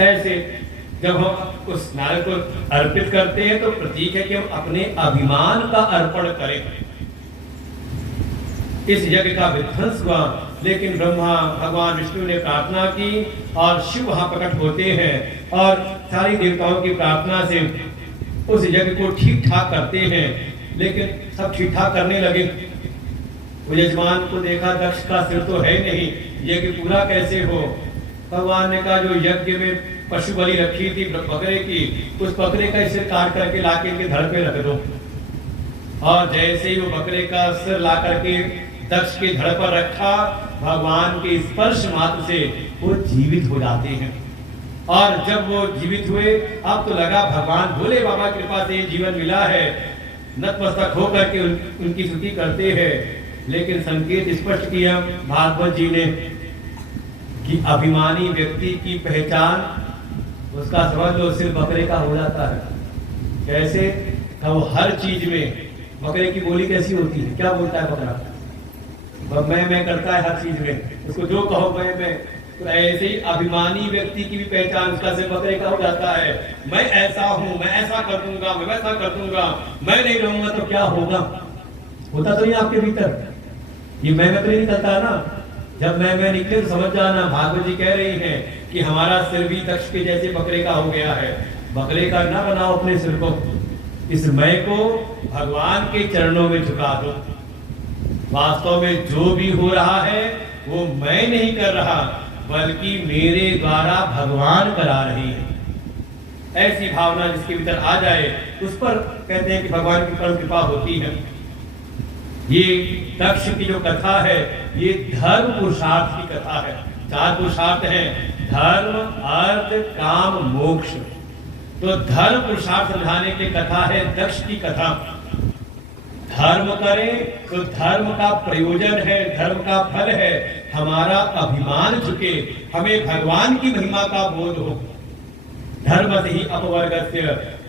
ऐसे जब हम उस नारद को अर्पित करते हैं तो प्रतीक है कि हम अपने अभिमान का अर्पण करें। इस यज्ञ का विध्वंस हुआ, लेकिन ब्रह्मा भगवान विष्णु ने प्रार्थना की और शिव वहां प्रकट होते हैं और सारी देवताओं की प्रार्थना से उस यज्ञ को ठीक ठाक करते हैं। लेकिन सब ठीक ठाक करने लगे, वो यजमान को देखा दक्ष का सिर तो है नहीं, यज्ञ पूरा कैसे हो। भगवान ने कहा जो यज्ञ में पशु बलि रखी थी बकरे की, उस बकरे का सिर काट करके लाके इनके धड़ पे रख दो। और जैसे ही वो बकरे का सिर ला करके दक्ष के धड़ पर रखा, भगवान के स्पर्श मात्र से वो जीवित हो जाते हैं। और जब वो जीवित हुए, अब तो लगा भगवान भोले बाबा की कृपा से जीवन मिला है, नतमस्तक होकर के उनकी स्तुति करते हैं। लेकिन संकेत स्पष्ट किया भागवत जी ने कि अभिमानी व्यक्ति की पहचान उसका समझ लो सिर बकरे का हो जाता है। कैसे? वो हर चीज में बकरे की बोली कैसी होती है, क्या बोलता है बकरा? मैं करता है हर चीज में, उसको जो कहो मैं। तो ऐसे ही अभिमानी व्यक्ति की भी पहचान उसका सिर बकरे का हो जाता है। मैं ऐसा हूं, मैं ऐसा कर दूंगा, मैं वैसा कर दूंगा, मैं नहीं रहूंगा तो क्या होगा। होता तो नहीं आपके भीतर, ये मैं तो नहीं निकलता ना। जब मैं निकले तो समझ जाना भागवत जी कह रही हैं कि हमारा सिर भी दक्ष के जैसे बकरे का हो गया है। बकरे का ना बनाओ अपने सिर को, इस मैं को भगवान के चरणों में झुका दो। वास्तव में जो भी हो रहा है वो मैं नहीं कर रहा, बल्कि मेरे द्वारा भगवान करा रहे हैं। ऐसी भावना जिसके भीतर आ जाए उस पर कहते हैं कि भगवान की परम कृपा होती है। ये दक्ष की जो कथा है ये धर्म पुरुषार्थ की कथा है। 4 पुरुषार्थ हैं, धर्म अर्थ काम मोक्ष। तो धर्म पुरुषार्थ समझाने की कथा है दक्ष की कथा। धर्म करें तो धर्म का प्रयोजन है, धर्म का फल है हमारा अभिमान झुके, हमें भगवान की महिमा का बोध हो। धर्म से ही अपवर्गस्य,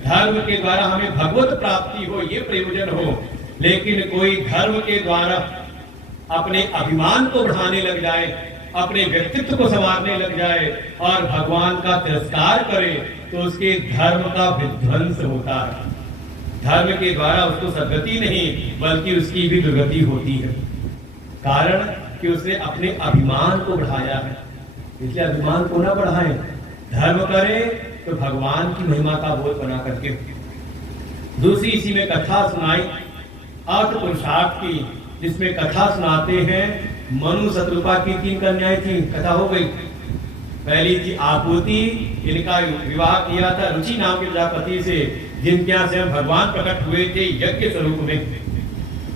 धर्म के द्वारा हमें भगवत प्राप्ति हो, ये प्रयोजन हो। लेकिन कोई धर्म के द्वारा अपने अभिमान को बढ़ाने लग जाए, अपने व्यक्तित्व को संवारने लग जाए और भगवान का तिरस्कार करे तो उसके धर्म का विध्वंस होता है। धर्म के द्वारा उसको सद्गति नहीं बल्कि उसकी भी दुर्गति होती है। कारण कि उसने अपने अभिमान को बढ़ाया है। इसलिए अभिमान को ना बढ़ाएं, धर्म करें तो भगवान की महिमा का बोध बना करके। दूसरी इसी में कथा सुनाई अर्थ पुरुषार्थ की, जिसमें कथा सुनाते हैं मनु शत्रुपा की 3 कन्याएं थी। कथा हो गई। पहली थी आपूति, इनका विवाह किया था रुचि नाम के प्रजापति से, जिनके यहाँ से भगवान प्रकट हुए थे यज्ञ स्वरूप में।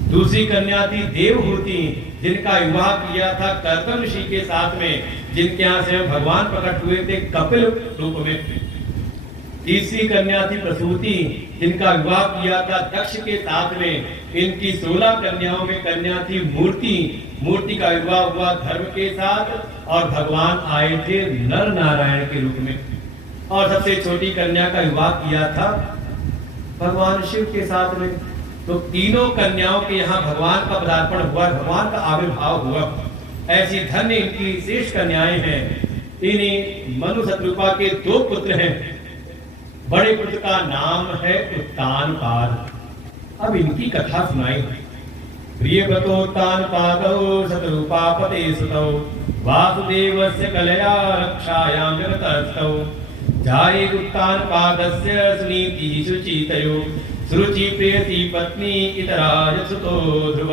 दूसरी कन्या थी देवहूति, जिनका विवाह किया था कर्दम ऋषि के साथ में, जिनके यहाँ से भगवान प्रकट हुए थे कपिल रूप में। तीसरी कन्या थी प्रसूति, जिनका विवाह किया था दक्ष के साथ में। इनकी 16 कन्याओं में कन्या थी मूर्ति, मूर्ति का विवाह हुआ धर्म के साथ और भगवान आए थे नर नारायण के रूप में। और सबसे छोटी कन्या का विवाह किया था भगवान शिव के साथ में। तो तीनों कन्याओं के यहाँ भगवान का पदार्पण हुआ, भगवान का आविर्भाव हुआ। ऐसी धन्य इनकी शेष कन्याएं हैं। इन्हीं मनु शत्रुपा के 2 पुत्र हैं। बड़े पुत्र का नाम है उत्तानपाद। अब इनकी कथा सुनाई। प्रियव्रतोत्तानपादौ शतरूपापते सुतौ वासुदेवस्य कलया रक्षायां जगतस्थौ जाये उत्तानपादस्य सुनीतिः शुचितयो सुरुचि प्रियति पत्नी इतराज सुतो ध्रुव।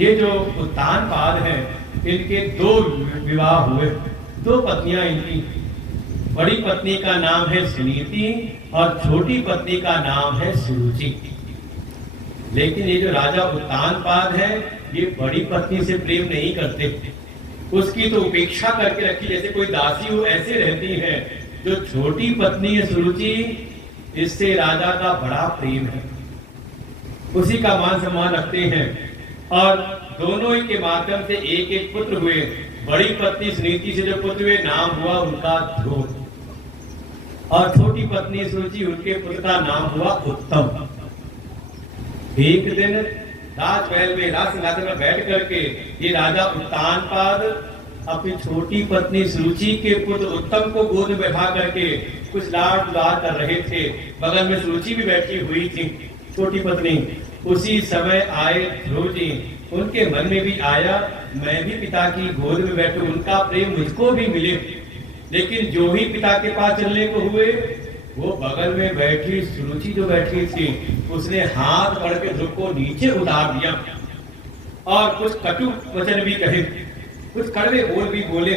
ये जो उत्तानपाद हैं इनके 2 विवाह हुए, 2 पत्नियां इनकी। बड़ी पत्नी का नाम है सुनीति और छोटी पत्नी का नाम है सुरुचि। लेकिन ये जो राजा उत्तानपाद है ये बड़ी पत्नी से प्रेम नहीं करते, उसकी तो उपेक्षा करके रखी, जैसे कोई दासी हो ऐसे रहती है। जो छोटी पत्नी है सुरुचि, इससे राजा का बड़ा प्रेम है, उसी का मान सम्मान रखते हैं। और दोनों ही के माध्यम से एक एक पुत्र हुए। बड़ी पत्नी सुनीति से जो पुत्र हुए नाम हुआ उनका ध्रुव, और छोटी पत्नी सुरुचि उनके पुत्र का नाम हुआ उत्तम। एक दिन राजमहल में राज सिंहासन में बैठ करके ये राजा उत्तानपाद अपनी छोटी पत्नी सुरुचि के पुत्र उत्तम को गोद में बैठा करके कुछ लाड दुलार कर रहे थे। बगल में सुरुचि भी बैठी हुई थी, छोटी पत्नी। उसी समय आए ध्रुव जी। उनके मन में भी आया, मैं भी पिता की गोद में बैठूं, उनका प्रेम मुझको भी मिले। लेकिन जो ही पिता के पास चलने को हुए, वो बगल में बैठी सुरुचि जो बैठी थी, उसने हाथ पकड़ के ध्रुव को नीचे उतार दिया और कुछ कटु वचन भी कहे, कुछ कड़वे बोल भी बोले।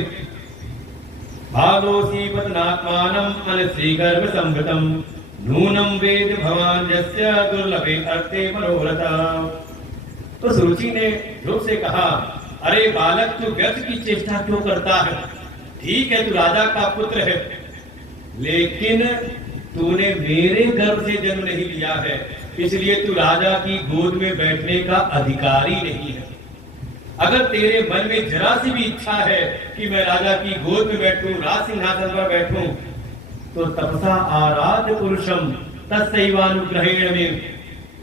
भालोसी वदनात्मानम अनश्री गर्भ संभृतम नूनम वेद भवान यस्य दुर्लभे अर्थे मनोरथ। तो सुरुचि ने ध्रुव से कहा, अरे बालक, तू व्यर्थ की चेष्टा क्यों करता है? ठीक है, तू राजा का पुत्र है, लेकिन तूने मेरे गर्भ से जन्म नहीं लिया है, इसलिए तू राजा की गोद में बैठने का अधिकारी नहीं है। अगर तेरे मन में जरा सी भी इच्छा है कि मैं राजा की गोद में बैठूं, राज सिंहासन पर बैठूं, तो तपसा आराध्य पुरुषम तस्सैवानुग्रहेण में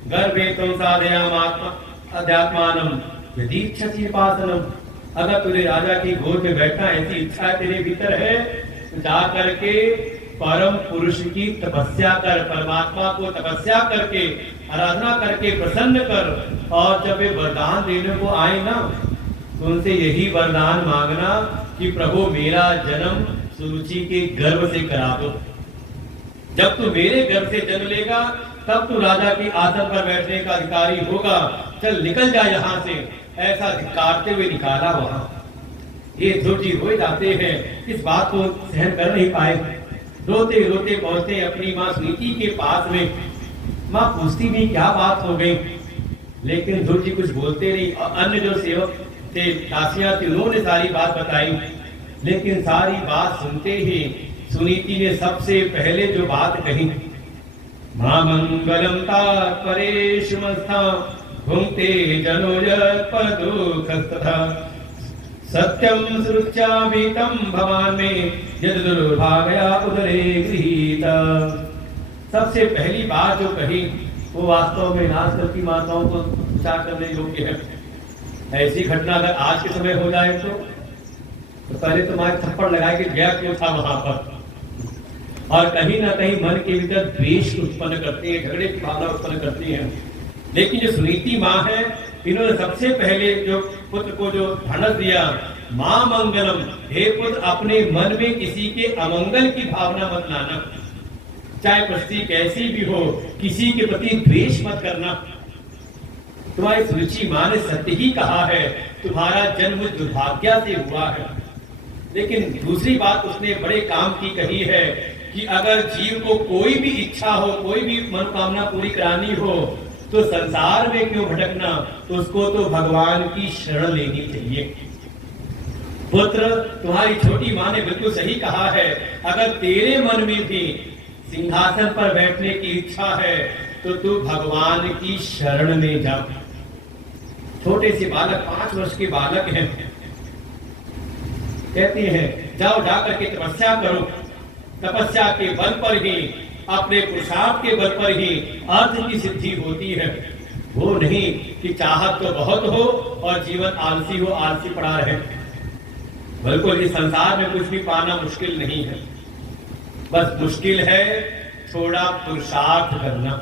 गर्भे तुम साधयामात्मा अध्यात्मानम यदि इच्छति पासनम। अगर तुझे राजा की गोद में बैठना ऐसी इच्छा तेरे भीतर है, तो जा करके परम पुरुष की तपस्या कर, परमात्मा को तपस्या करके, आराधना करके प्रसन्न कर। और जब वे वरदान देने को आए ना, तो उनसे यही वरदान मांगना कि प्रभु मेरा जन्म सुरुचि के गर्भ से करा दो। जब तू मेरे गर्भ से जन्म लेगा, तब तू राजा की आसन पर बैठने का अधिकारी होगा। चल निकल जा यहाँ से। ऐसा धिक्कारते हुए निकाला वहां। ये ध्रुव जी रोए जाते हैं, इस बात को सहन कर नहीं पाए। रोते रोते पहुंचते अपनी माँ सुनीति के पास में। माँ पूछती भी क्या बात हो गई, लेकिन ध्रुव जी कुछ बोलते नहीं। और अन्य जो सेवक थे, दासियां थी, उन्होंने सारी बात बताई। लेकिन सारी बात सुनते ही सुनीति ने सबसे पहले जो बात कही, मां मंगलम तात्परेशुमस्था भुंक्ते जनोज पदुखस्तथा सत्यम सुरुच्याभीतम भवान में यद दुर्भागया उदरे गृहीता। सबसे पहली बात जो कही, वो वास्तव में आजकल की माताओं को विचार करने योग्य है। ऐसी घटना अगर आज के समय हो जाए तो पहले तुम्हारे थप्पड़ लगा के गया क्यों था वहां पर। और कहीं ना कहीं मन के भीतर द्वेष उत्पन्न करती है, झगड़े की भावना उत्पन्न करती है। लेकिन जो सुनीति माँ है, इन्होंने सबसे पहले जो पुत्र को जो धनस दिया, मां मंगलम, हे पुत्र अपने मन में किसी के अमंगल की भावना मत लाना, चाहे परिस्थिति कैसी भी हो, किसी के प्रति द्वेष मत करना। तुम्हारी सुरुचि माँ ने सत्य ही कहा है, तुम्हारा जन्म दुर्भाग्य से हुआ है। लेकिन दूसरी बात उसने बड़े काम की कही है कि अगर जीव को कोई भी इच्छा हो, कोई भी मनोकामना पूरी करानी हो, तो संसार में क्यों भटकना, उसको तो भगवान की शरण लेनी चाहिए। पुत्र, तुम्हारी छोटी माँ ने बिल्कुल सही कहा है, अगर तेरे मन में भी सिंहासन पर बैठने की इच्छा है, तो तू भगवान की शरण में जा। छोटे से बालक, 5 वर्ष के बालक हैं, कहते हैं जाओ जा करके तपस्या करो। तपस्या के बल पर ही, अपने पुरुषार्थ के बल पर ही अर्थ की सिद्धि होती है। वो नहीं कि चाहत तो बहुत हो और जीवन आलसी हो, आलसी पड़ा रहे। बिल्कुल इस संसार में कुछ भी पाना मुश्किल नहीं है, बस मुश्किल है थोड़ा पुरुषार्थ करना।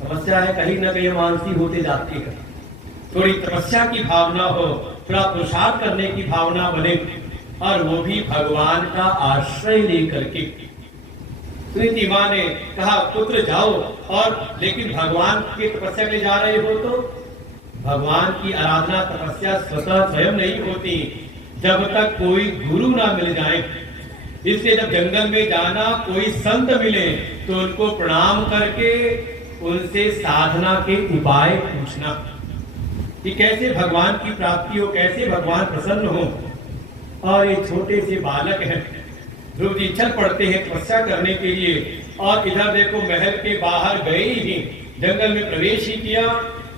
समस्या है कहीं ना कहीं हम आलसी होते जाते हैं। थोड़ी तपस्या की भावना हो, थोड़ा पुरुषार्थ करने की भावना बने, और वो भी भगवान का आश्रय लेकर के। सुनीति माँ ने कहा पुत्र जाओ, और लेकिन भगवान की तपस्या के जा रहे हो तो भगवान की आराधना तपस्या स्वतः स्वयं नहीं होती जब तक कोई गुरु ना मिल जाए। इसलिए जब जंगल में जाना, कोई संत मिले तो उनको प्रणाम करके उनसे साधना के उपाय पूछना कि कैसे भगवान की प्राप्ति हो, कैसे भगवान प्रसन्न हो। और ये छोटे से बालक हैं, ध्रुव जी चल पड़ते हैं तपस्या करने के लिए। और इधर देखो महल के बाहर गए ही, जंगल में प्रवेश ही किया,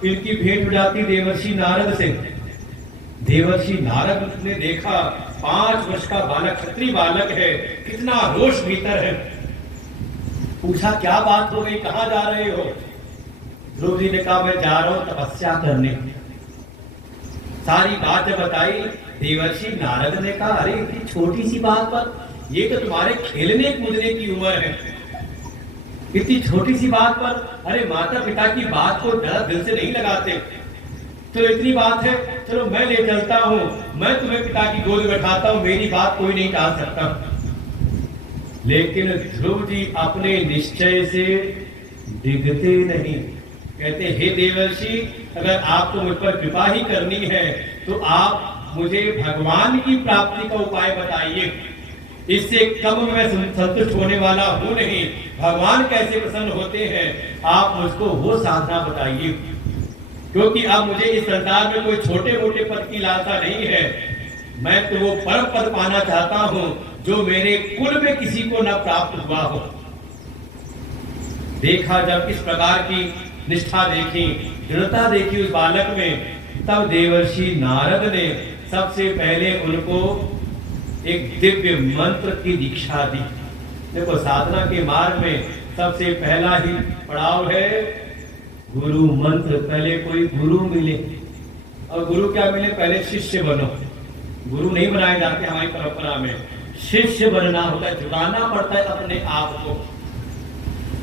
इनकी भेंट हो जाती देवर्षि नारद से। देवर्षि नारद ने देखा 5 वर्ष का बालक, क्षत्रिय बालक है, कितना रोष भीतर है। पूछा क्या बात हो गई, कहाँ जा रहे हो? ध्रुव जी ने कहा मैं जा रहा हूं तपस्या करने। सारी बात जब बताई, देवर्षि नारद ने कहा, अरे इतनी छोटी सी बात पर, ये तो तुम्हारे खेलने कूदने की उम्र है, इतनी छोटी सी बात पर, अरे माता पिता की बात को ज्यादा दिल से नहीं लगाते। तो इतनी बात है, चलो मैं ले चलता हूँ, मैं तुम्हें पिता की गोद में बैठाता हूँ, मेरी बात कोई नहीं टाल सकता। लेकिन ध्रुव जी अपने निश्चय से डिगते नहीं। कहते, हे देवर्षि, अगर आपको मुझ पर कृपा ही करनी है तो आप मुझे भगवान की प्राप्ति का उपाय बताइए। इससे कम मैं संतुष्ट होने वाला हूं नहीं। भगवान कैसे प्रसन्न होते हैं, आप मुझको वो साधना बताइए। क्योंकि अब मुझे इस संसार में कोई छोटे मोटे पद की लालसा नहीं है। मैं तो वो परम पद पाना चाहता हूं जो मेरे कुल में किसी को न प्राप्त हुआ हो। देखा जब इस प्रकार की निष्ठा देखी, दृढ़ता देखी उस बालक में, तब देवर्षि नारद ने सबसे पहले उनको एक दिव्य मंत्र की दीक्षा दी। देखो, साधना के मार्ग में सबसे पहला ही पड़ाव है गुरु मंत्र। पहले कोई गुरु मिले, और गुरु क्या मिले, पहले शिष्य बनो। गुरु नहीं बनाए जाते हमारी परंपरा में, शिष्य बनना होता है, झुकाना पड़ता है अपने आप को।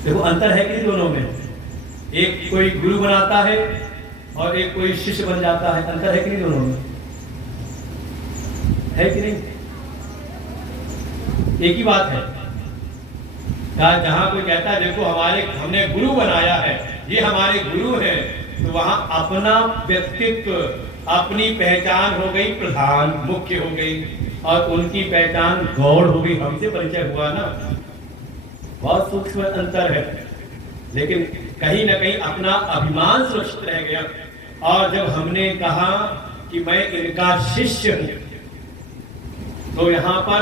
देखो अंतर है कि दोनों में, एक कोई गुरु बनाता है और एक कोई शिष्य बन जाता है। अंतर है कि नहीं दोनों में, है कि नहीं? एक ही बात है। जहां कोई कहता है देखो हमने गुरु बनाया है, ये हमारे गुरु हैं, तो वहां अपना व्यक्तित्व, अपनी पहचान हो गई प्रधान, मुख्य हो गई, और उनकी पहचान गौड़ हो गई। हमसे परिचय हुआ ना, बहुत सूक्ष्म अंतर है। लेकिन कहीं ना कहीं अपना अभिमान सुरक्षित रह गया। और जब हमने कहा कि मैं इनका शिष्य हूं, तो यहाँ पर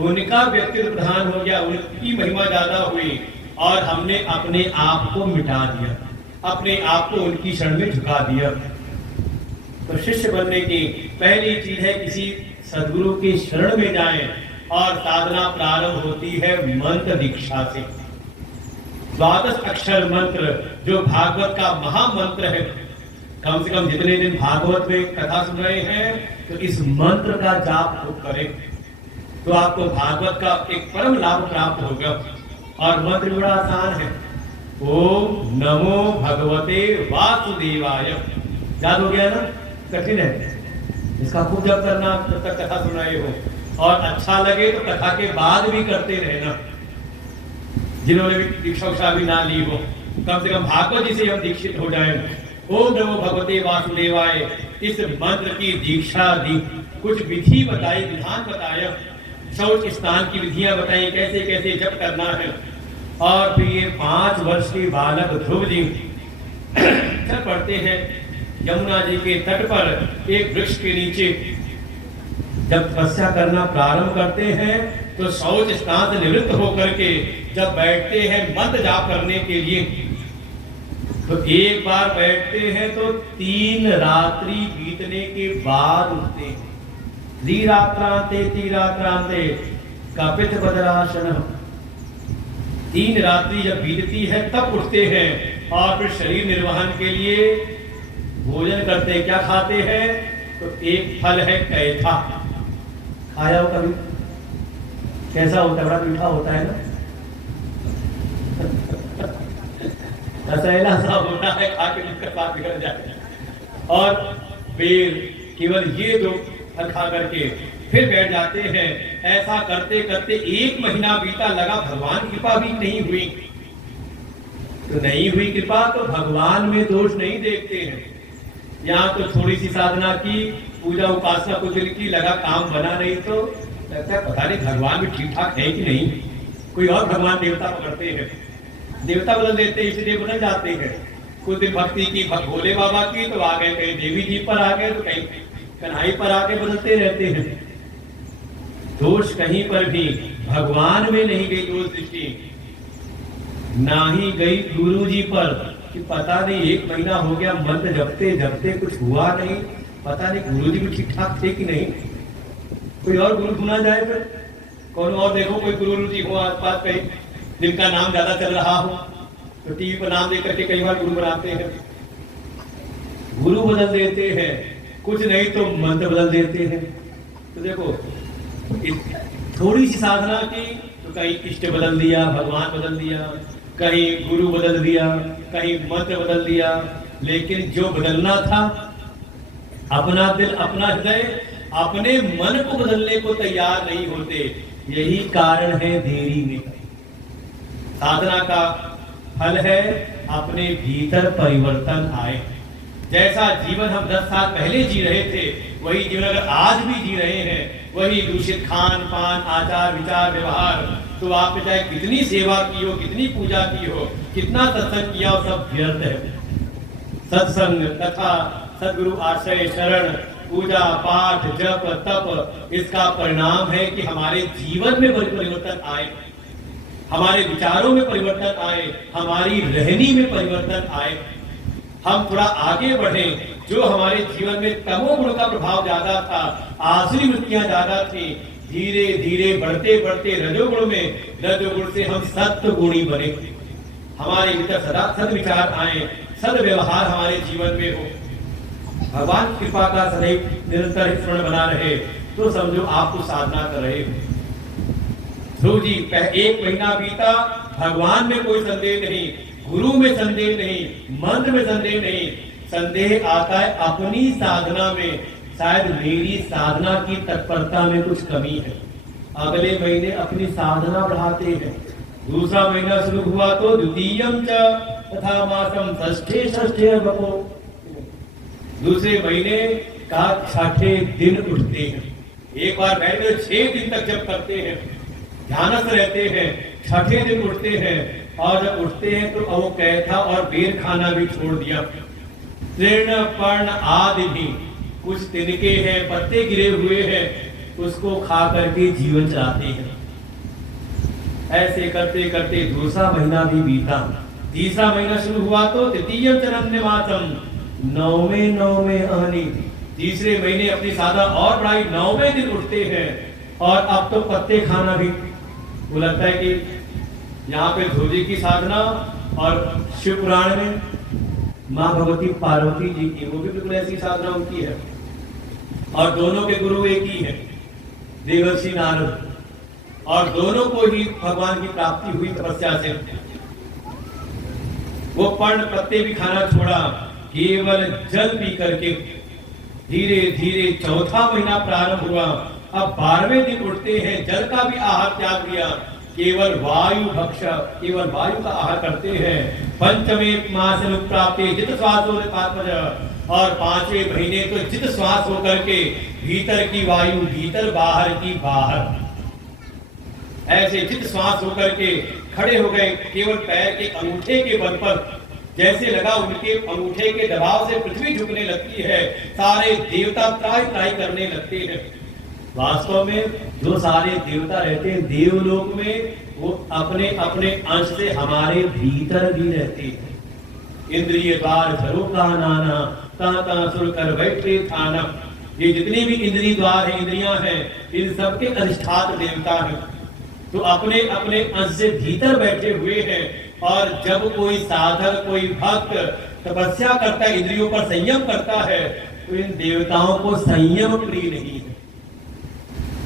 उनका व्यक्तित्व प्रधान हो गया, उनकी महिमा ज्यादा हुई, और हमने अपने आप को मिटा दिया, अपने आप को उनकी शरण में झुका दिया। तो शिष्य बनने की पहली चीज है किसी सद्गुरु की शरण में जाएं, और साधना प्रारंभ होती है मंत्र दीक्षा से। 12 अक्षर मंत्र जो भागवत का महामंत्र है। कम से कम जितने दिन भागवत में कथा सुन रहे हैं, तो इस मंत्र का जाप खूब करें, तो आपको भागवत का एक परम लाभ प्राप्त होगा। और मंत्र बड़ा आसान है, ओम नमो भगवते वासुदेवाय। याद हो गया ना? कठिन है, इसका खूब जप करना जब तक कथा सुन रहे हो, और अच्छा लगे तो कथा के बाद भी करते रहना। जिन्होंने भी दीक्षा उक्षा भी ना ली हो, कम से कम भागवत जी से हम दीक्षित हो जाएं। ओम नमो भगवते वासुदेवाय, इस मंत्र की दीक्षा दी। कुछ विधि बताई, विधान बताया, शौच स्नान की विधियां बताई, कैसे कैसे जप करना है। और फिर ये 5 वर्ष के बालक ध्रुव जी चल पड़ते हैं यमुना जी के तट पर एक वृक्ष के नीचे। जब तपस्या करना प्रारंभ करते हैं, तो शौच स्नान से निवृत्त होकर के जब बैठते हैं मंत्र जाप करने के लिए, तो एक बार बैठते हैं तो 3 रात्रि बीतने के बाद उठते हैं। धीरात्रांते कपित बदरासन। 3 रात्रि जब बीतती है तब उठते हैं, और फिर शरीर निर्वहन के लिए भोजन करते हैं। क्या खाते हैं? तो एक फल है कैथा। खाया हो कभी? कैसा होता है? बड़ा मीठा होता है ना, रसैला सा होता है, खा के बात बिगड़ जाए। और बेर, केवल ये 2 फल खा करके फिर बैठ जाते हैं। ऐसा करते करते 1 महीना बीता, लगा भगवान की कृपा भी नहीं हुई। तो नहीं हुई कृपा, तो भगवान में दोष नहीं देखते हैं। यहाँ तो थोड़ी सी साधना की, पूजा उपासना कुछ दिन की, लगा काम बना नहीं, तो लगता है पता नहीं भगवान भी ठीक ठाक है कि नहीं, कोई और भगवान देवता पकड़ते हैं, देवता बदल देते हैं, इसलिए बदल जाते हैं। कुछ दिन भक्ति की भोले बाबा की, तो आ गए कहीं देवी जी पर आ गए, तो कहीं कन्हई पर आके बदलते रहते हैं। दोष कहीं पर भी भगवान में नहीं गई दोष दृष्टि, ना ही गई गुरु जी पर, कि पता नहीं 1 महीना हो गया मंत्र जपते जपते कुछ हुआ नहीं, पता नहीं गुरु जी भी ठीक ठाक थे कि नहीं, कोई और गुरु ढूंढा जाए। फिर कौन और देखो, कोई गुरु जी हो आसपास कहीं जिनका नाम ज्यादा चल रहा हो, तो टीवी पर नाम देकर के कई बार गुरु बनाते हैं, गुरु बदल देते हैं। कुछ नहीं तो मंत्र बदल देते हैं। तो देखो थोड़ी सी साधना की तो कहीं इष्ट बदल दिया, भगवान बदल दिया, कहीं गुरु बदल दिया, कहीं मंत्र बदल दिया, लेकिन जो बदलना था अपना दिल, अपना हृदय, अपने मन को बदलने को तैयार नहीं होते। यही कारण है देरी में। साधना का फल है अपने भीतर परिवर्तन आए। जैसा जीवन हम 10 साल पहले जी रहे थे वही जीवन अगर आज भी जी रहे हैं, वही दूषित खान पान, आचार विचार व्यवहार, तो आपने चाहे कितनी सेवा की हो, कितनी पूजा की हो, कितना सत्संग किया हो, सब व्यर्थ है। सत्संग तथा सदगुरु आश्रय शरण, पूजा पाठ जप तप, इसका परिणाम है कि हमारे जीवन में परिवर्तन आए, हमारे विचारों में परिवर्तन आए, हमारी रहनी में परिवर्तन आए, हम थोड़ा आगे बढ़े। जो हमारे जीवन में तमोगुण का प्रभाव ज्यादा था, आसुरी वृत्तियां ज्यादा थी, धीरे धीरे बढ़ते बढ़ते रजोगुण में, रजोगुण से हम सत्वगुणी बने, हमारे भीतर सदा सद्विचार आए, सद्व्यवहार हमारे जीवन में हो, भगवान कृपा का सदैव निरंतर स्मरण बना रहे, तो समझो आप कुछ साधना कर रहे हो। ध्रुव जी 1 महीना बीता, भगवान में कोई संदेह नहीं, गुरु में संदेह नहीं, मंत्र में संदेह नहीं, संदेह आता है अपनी साधना में, शायद मेरी साधना की तत्परता में कुछ कमी है। अगले महीने अपनी साधना बढ़ाते हैं। दूसरा महीना शुरू हुआ तो द्वितीयम च तथा मासम षष्ठे षष्ठे बको, दूसरे महीने का 6ठे दिन उठते हैं। एक बार बैठे 6 दिन तक जब करते हैं, ध्यानस्थ रहते हैं, 6ठे दिन उठते हैं, और जब उठते हैं तो वो कैथा और बेर खाना भी छोड़ दिया। तृण पर्ण आदि भी, कुछ तिनके हैं, पत्ते गिरे हुए हैं, उसको खा करके जीवन चलाते हैं। ऐसे करते करते दूसरा महीना भी बीता। तीसरा महीना शुरू हुआ तो तृतीय चरण मातम, 9वें आनी, तीसरे महीने अपनी साधना और बढ़ाई, 9वें दिन उठते हैं, और अब तो पत्ते खाना भी, वो लगता है कि यहाँ पे ध्रुव जी की साधना और शिव पुराण में माँ भगवती पार्वती जी की, वो भी बिल्कुल ऐसी साधना उनकी है, और दोनों के गुरु एक ही है, देवर्षि नारद, और दोनों को ही भगवान की प्राप्ति हुई तपस्या से। वो पर्ण पत्ते भी खाना छोड़ा, केवल जल पी करके धीरे धीरे चौथा महीना प्रारंभ हुआ। अब 12वें दिन उठते हैं, जल का भी आहार त्याग दिया, केवल वायु भक्ष, केवल वायु का आहार करते हैं। 5वें मास प्राप्ति जित श्वास और 5वें महीने तो जित श्वास होकर के भीतर की वायु भीतर, बाहर की बाहर, ऐसे जित श्वास होकर के खड़े हो गए। केवल पैर के अंगूठे के बल पर जैसे लगा उनके अंगूठे के दबाव से पृथ्वी झुकने लगती है, सारे देवता त्राहि त्राहि करने लगते हैं। वास्तव में जो सारे देवता रहते हैं देवलोक में, वो अपने अपने अंश से हमारे भीतर भी रहते हैं। इंद्रिय द्वार झरो का नाना, ता सुर कर बैठे थाना, ये जितनी भी इंद्रिय द्वार है, इंद्रियां हैं, इन सबके अधिष्ठात्र देवता हैं, तो अपने अपने अंश से भीतर बैठे हुए हैं। और जब कोई साधक, कोई भक्त तपस्या करता है, इंद्रियों पर संयम करता है, तो इन देवताओं को संयम प्रिय नहीं है।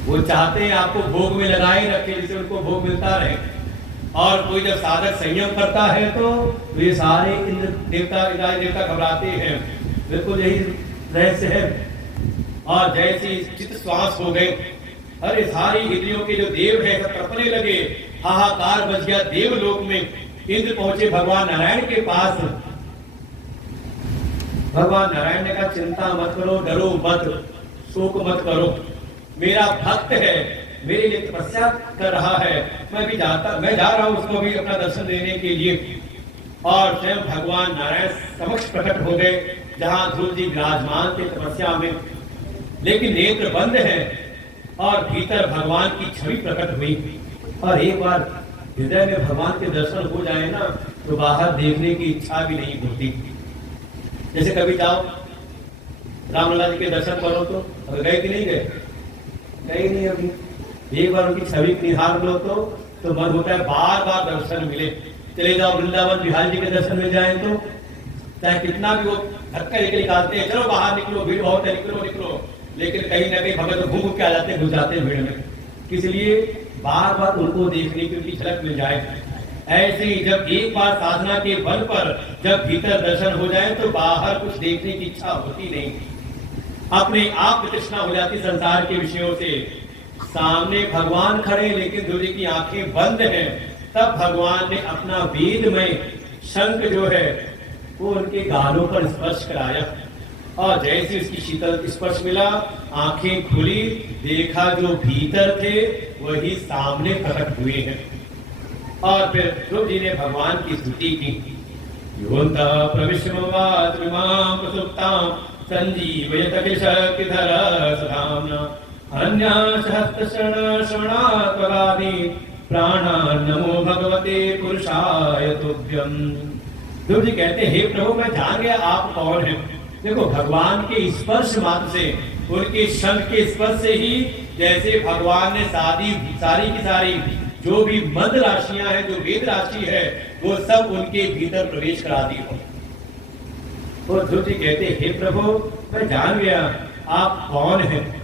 वो चाहते हैं आपको भोग में लगाए रखे, जिससे उनको भोग मिलता रहे। और कोई जब साधक संयम करता है तो ये सारे इंद्र देवता घबराते हैं। बिल्कुल यही रहस्य है। और जैसे चित्त श्वास हो गए, अरे सारी इंद्रियों के जो देव है सब तड़पने लगे, हाहाकार बच गया देवलोक में। इंद्र पहुंचे भगवान नारायण के पास। भगवान नारायण ने कहा, चिंता मत करो, डरो मत, शोक मत करो, मेरा भक्त है, मेरे लिए तपस्या कर रहा है, मैं जा रहा हूं उसको भी अपना दर्शन देने के लिए। और स्वयं भगवान नारायण समक्ष प्रकट हो गए, जहां ध्रुव जी विराजमान थे तपस्या में, लेकिन नेत्र बंद है और भीतर भगवान की छवि प्रकट हुई। और एक बार हृदय में भगवान के दर्शन हो जाए ना, तो बाहर देखने की इच्छा भी नहीं होती। जैसे कभी जाओ रामलला जी के दर्शन करो, तो अगर गए कि नहीं गए, गए नहीं अभी, एक बार उनकी छवि निहार लो तो मन होता है बार बार दर्शन मिले। चले जाओ वृंदावन बिहारी जी के दर्शन मिल जाए तो चाहे कितना भी वो धक्का लेके निकालते हैं, चलो बाहर निकलो, भीड़ बहुत है, निकलो निकलो, लेकिन कहीं ना कहीं भगत घूम घूम के आ जाते हैं, घुस जाते हैं भीड़ में। इसलिए बार बार उनको देखने की उनकी झलक मिल जाए। ऐसे ही जब एक बार साधना के बल पर जब भीतर दर्शन हो जाए तो बाहर कुछ देखने की इच्छा होती नहीं, अपने आप तृष्णा हो जाती संसार के विषयों से। सामने भगवान खड़े लेकिन ध्रुव जी की आंखें बंद हैं, तब भगवान ने अपना वेदमय शंख जो है वो उनके गालों पर स्पर्श कराया, और जैसे उसकी शीतल स्पर्श मिला, आंखें खुली, देखा जो भीतर थे वही सामने प्रकट हुए हैं। और फिर ध्रुव जी ने भगवान की स्तुति की। योऽन्तः प्रविश्ववात्मां प्रसुप्तां संजीवयत शक्तिधर सुधाम्ना अन्यासहस्रशरणश्रवणात्वगादि प्राणान् नमो भगवते पुरुषाय तुभ्यम्। ध्रुव जी कहते हैं, हे प्रभु मैं जान गया आप कौन हैं। देखो भगवान के स्पर्श मात्र से, उनके शंख के स्पर्श से ही जैसे भगवान ने सारी की सारी जो भी मंद राशियां हैं, जो वेद राशि है, वो सब उनके भीतर प्रवेश करा दी हो। और ध्रुव जी कहते, हे प्रभु मैं जान गया आप कौन हैं।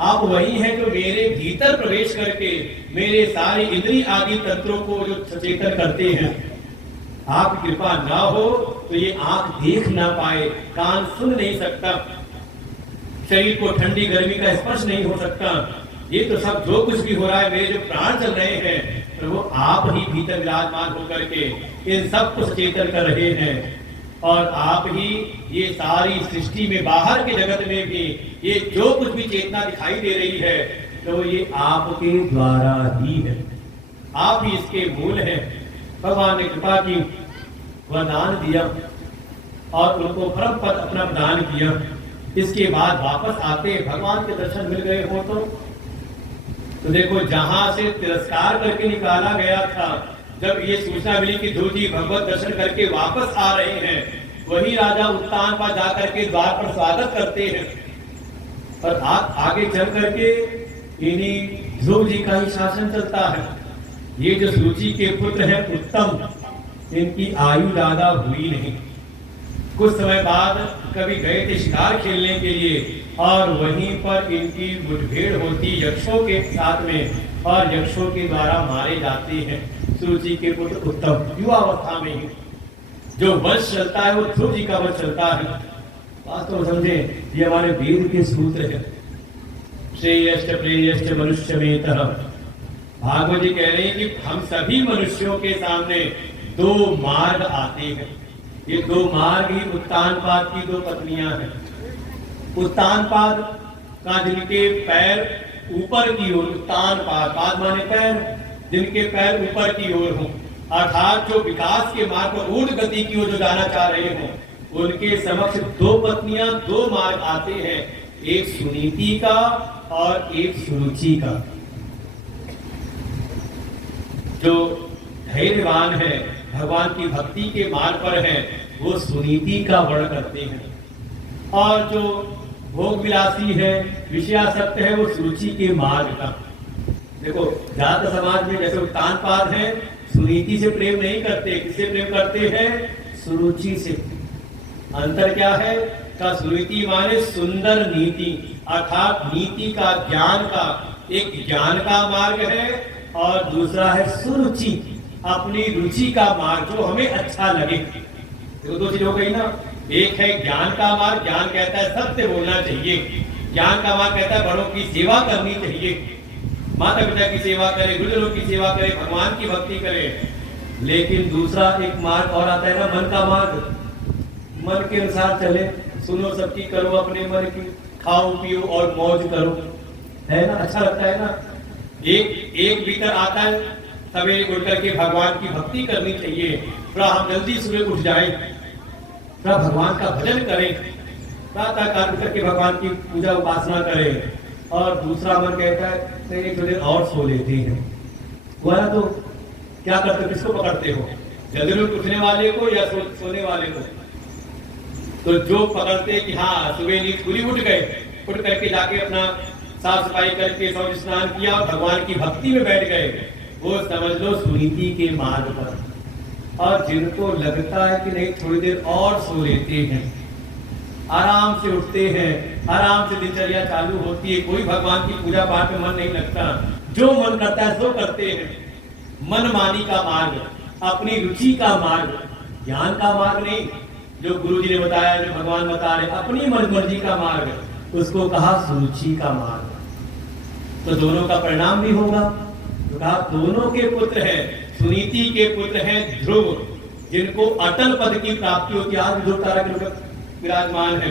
आप वही हैं जो मेरे भीतर प्रवेश करके मेरे सारे इंद्रिय आदि तंत्रों को जो सचेतन करते हैं। आप कृपा ना हो तो ये आंख देख ना पाए, कान सुन नहीं सकता, शरीर को ठंडी गर्मी का स्पर्श नहीं हो सकता। ये तो सब जो कुछ भी हो रहा है, मेरे जो प्राण चल रहे हैं, प्रभु आप ही भीतर विराजमान होकर के इन सब को सचेतन कर रहे हैं। और आप ही ये सारी सृष्टि में, बाहर के जगत में भी ये जो कुछ भी चेतना दिखाई दे रही है, तो ये आपके द्वारा ही है, आप ही इसके मूल हैं। भगवान ने कृपा की, वरदान दिया और उनको परम पद अपना प्रदान किया। इसके बाद वापस आते भगवान के दर्शन मिल गए हो तो देखो जहां से तिरस्कार करके निकाला गया था, जब ये सूचना मिली कि ध्रुव जी भगवत दर्शन करके वापस आ रहे हैं, वही राजा उत्तानपाद जाकर के द्वार पर स्वागत करते हैं। और आगे चल करके इन्हीं ध्रुव जी का ही शासन चलता है। ये जो सूची के पुत्र हैं उत्तम, इनकी आयु ज्यादा हुई नहीं। कुछ समय बाद कभी गए थे शिकार खेलने के लिए, और वहीं पर इनकी मुठभेड़ होती यक्षों के साथ में, और यक्षों के द्वारा मारे जाते हैं सूची के पुत्र उत्तम। युवावस्था में ही जो वंश चलता है वो ध्रुव जी का वंश चलता है। वास्तव समझे, ये हमारे वेद के सूत्र है। श्रेयश्च प्रेयश्च मनुष्यमेतः। भागवत जी कह रहे हैं कि हम सभी मनुष्यों के सामने दो मार्ग आते हैं। ये दो मार्ग ही उत्तानपाद की दो पत्नियां हैं। उत्तानपाद का जिनके पैर ऊपर की ओर, उत्तानपाद, पाद माने पैर, जिनके पैर ऊपर की ओर हों, अर्थात जो विकास के मार्ग पर ऊर्ध्व गति की ओर जो जाना चाह रहे हों, उनके समक्ष दो पत्नियां, दो मार्ग आते हैं, एक सुनीति का और एक सुरुचि का। जो धैर्यवान है, भगवान की भक्ति के मार्ग पर है, वो सुनीति का वर्ण करते हैं, और जो भोग विलासी है, विषयासक्त है, वो सुरुचि के मार्ग का। देखो जात समाज में जैसे उत्तानपाद है, सुनीति से प्रेम नहीं करते, किससे प्रेम करते हैं? सुरुचि से। अंतर क्या है? का सुनीति माने सुंदर नीति, अर्थात नीति का, ज्ञान का, एक ज्ञान का मार्ग है, और दूसरा है सुरुचि, अपनी रुचि का मार्ग, जो हमें अच्छा लगे। दो चीज हो गई ना। एक है ज्ञान का मार्ग, ज्ञान कहता है सत्य बोलना चाहिए, ज्ञान का मार्ग कहता है बड़ों की सेवा करनी चाहिए, माता पिता की सेवा करे, गुरुजनों की सेवा करे, भगवान की भक्ति करे। लेकिन दूसरा एक मार्ग और आता है ना, मन का मार्ग, मन के अनुसार चले, सुनो सबकी, करो अपने मन की, खाओ पियो और मौज करो, है ना, अच्छा लगता है ना। एक भीतर आता है, सवेरे उठ करके भगवान की भक्ति करनी चाहिए, थोड़ा हम जल्दी सुबह उठ जाएं, थोड़ा भगवान का भजन करें, प्रातः काल करके भगवान की पूजा उपासना करें। और दूसरा मन कहता है नहीं, थोड़ी देर और सो लेते हैं। वह तो क्या करते हो, किसको पकड़ते हो, जल्दी उठने वाले को या सोने वाले को? तो जो पकड़ते कि हाँ सुबह नींद पूरी उठ गए, उठ करके जाके अपना साफ सफाई करके सौर स्नान किया, भगवान की भक्ति में बैठ गए, वो समझ लो सुनीति के मार्ग पर। और जिनको लगता है कि नहीं थोड़ी देर और सो लेते हैं, आराम से उठते हैं, आराम से दिनचर्या चालू होती है, कोई भगवान की पूजा पाठ में मन नहीं लगता, जो मन करता है सो करते हैं। मनमानी का मार्ग, अपनी रुचि का मार्ग, ज्ञान का मार्ग नहीं, जो गुरु जी ने बताया, जो भगवान बता रहे, अपनी मर्जी का मार्ग, उसको कहा सुरुचि का मार्ग। तो दोनों का परिणाम भी होगा। तो कहा दोनों के पुत्र हैं, सुनीति के पुत्र हैं ध्रुव, जिनको अटल पद की प्राप्ति होती है। आज ध्रुव तारा के रूप विराजमान है।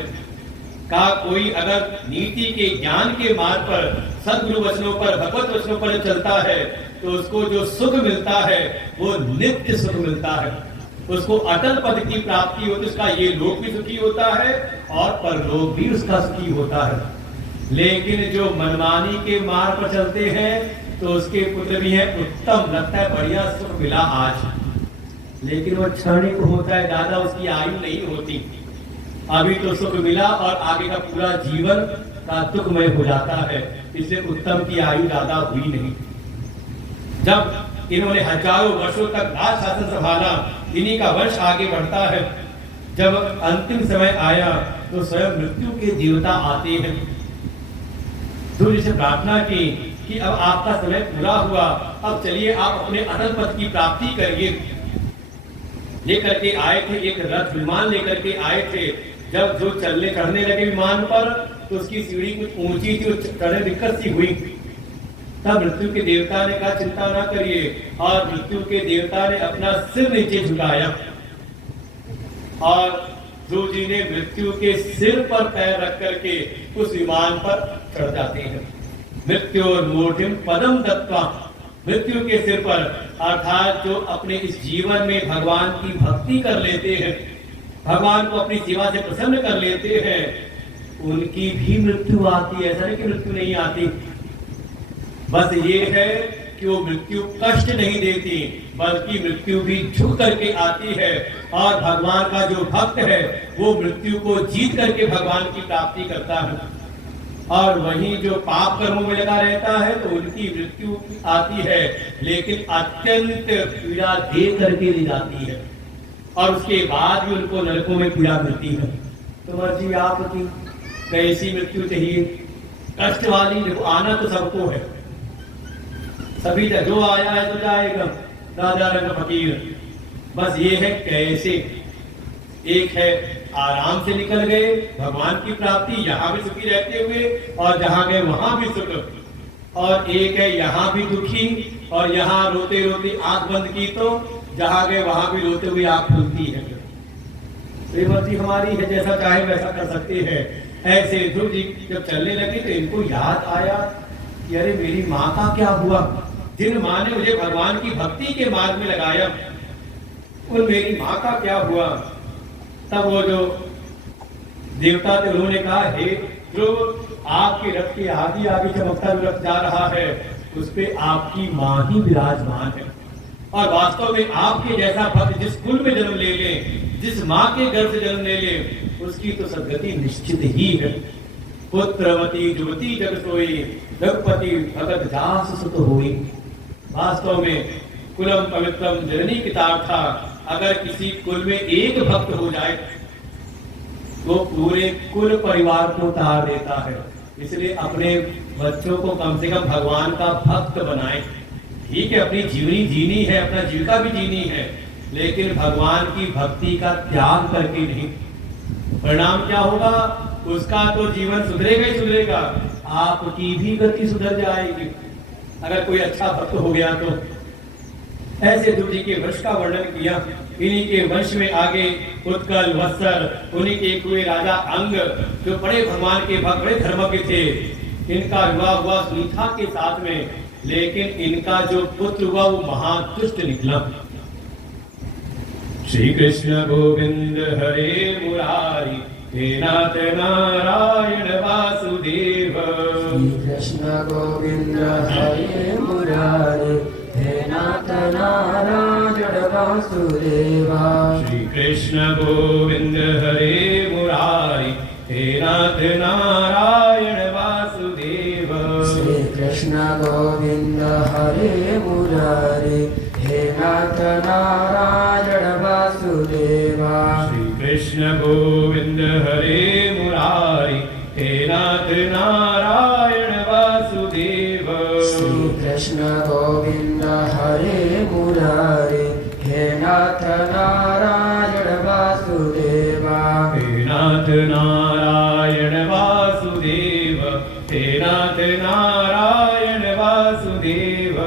कहा कोई अगर नीति के ज्ञान के मार्ग पर, सदगुरु वचनों पर, भगवत वचनों पर चलता है, तो उसको जो सुख मिलता है वो नित्य सुख मिलता है, उसको अटल पद की प्राप्ति होती है। उसका ये लोक भी सुखी होता है और परलोक भी उसका सुखी होता है। लेकिन जो मनमानी के मार्ग पर चलते हैं तो उसके पुत्र भी हैं उत्तम, लगता है बढ़िया सुख मिला आज, लेकिन वो क्षणिक होता है, ज्यादा उसकी आयु नहीं होती। अभी तो सुख मिला और आगे का पूरा जीवन का दुखमय हो जाता है, इसलिए उत्तम की आयु ज्यादा हुई नहीं। जब इन्होंने हजारों वर्षों तक राज शासन संभाला, इन्हीं का वंश आगे बढ़ता है। जब अंतिम समय आया तो स्वयं मृत्यु के देवता आते हैं। सूर्य से प्रार्थना की कि अब आपका समय पूरा हुआ, अब चलिए आप अपने अटल पद की प्राप्ति करिए। लेकर के आए थे एक रथ, विमान लेकर के आए थे। जब जो चलने चढ़ने लगे विमान पर तो उसकी सीढ़ी कुछ ऊंची थी, चढ़ने दिक्कत सी हुई। तब मृत्यु के देवता ने कहा चिंता ना करिए, और मृत्यु के देवता ने अपना सिर नीचे झुकाया और ध्रुव जी ने मृत्यु के सिर पर पैर रख करके उस विमान पर चढ़ जाते हैं। मृत्यु और मूढ़िम पदम दत्वा, मृत्यु के सिर पर, अर्थात जो अपने इस जीवन में भगवान की भक्ति कर लेते हैं, भगवान को अपनी सेवा से प्रसन्न कर लेते हैं, उनकी भी मृत्यु आती है। ऐसा नहीं कि मृत्यु नहीं आती, बस ये है कि वो मृत्यु कष्ट नहीं देती, बल्कि मृत्यु भी झुक करके आती है। और भगवान का जो भक्त है वो मृत्यु को जीत करके भगवान की प्राप्ति करता है। और वहीं जो पाप कर्मों में लगा रहता है तो उनकी मृत्यु आती है, लेकिन अत्यंत पीड़ा दे करके ली जाती है, और उसके बाद भी उनको नरकों में पीड़ा मिलती है। तो मर्जी आपकी कैसी मृत्यु चाहिए, कष्ट वाली। देखो आना तो सबको है, सभी जो आया है तो जाएगा, राजा रंग फकीर। बस ये है कैसे। एक है आराम से निकल गए, भगवान की प्राप्ति, यहाँ भी सुखी रहते हुए, और जहाँ गए वहां भी सुख। और एक है यहाँ भी दुखी और यहाँ रोते रोते आंख बंद की तो जहाँ गए वहां भी रोते हुए आंख खुलती है। श्रीमती हमारी है, जैसा चाहे वैसा कर सकते हैं। ऐसे ध्रुव जी जब चलने लगे तो इनको याद आया कि अरे मेरी माँ का क्या हुआ, जिन माँ ने मुझे भगवान की भक्ति के मार्ग में लगाया, उन मेरी माँ का क्या हुआ। तब वो जो देवता थे उन्होंने कहा हे ध्रुव, आपके रथ के आगे आगे चमकता हुआ रथ जा रहा है, उस पे आपकी माँ ही विराजमान है। और वास्तव में आपके जैसा भक्त जिस कुल में जन्म ले ले, जिस माँ के गर्भ से जन्म ले ले, उसकी तो सद्गति निश्चित ही है। पुत्रवती जुवती जग सोई, रघुपति भगत दास सुत होई। वास्तव में कुलम पवित्रम जननी किताब था। अगर किसी कुल में एक भक्त हो जाए तो पूरे कुल परिवार को तार देता है। इसलिए अपने बच्चों को कम से कम भगवान का भक्त बनाएं। ठीक है, अपनी जीवनी जीनी है, अपना जीविका भी जीनी है, लेकिन भगवान की भक्ति का त्याग करके नहीं। परिणाम क्या होगा, उसका तो जीवन सुधरेगा ही सुधरेगा, आपकी भी गति सुधर जाएगी अगर कोई अच्छा भक्त हो गया तो। ऐसे ध्रुव जी के वंश का वर्णन किया। इन्हीं के वंश में आगे उत्कल, वत्सर, उन्हीं के हुए राजा अंग, जो बड़े भगवान के भक्त, बड़े धर्मज्ञ थे। इनका विवाह हुआ सुनीता के साथ में, लेकिन इनका जो पुत्र हुआ वो महादुष्ट निकला। श्री कृष्ण गोविंद हरे मुरारी, हे नाथ नारायण वासुदेव। श्री कृष्ण गोविंद हरे मुरारी, हे नाथ नारायण वासुदेवा। श्री कृष्ण गोविंद हरे मुरारी, हे नाथ नारायण वासुदेव। श्री कृष्ण गोविंद हरे मुरारी, हे नाथ नारायण मुरारे हे नाथ नारायण वासुदेवा हे नाथ नारायण वासुदेव हे नाथ नारायण वासुदेव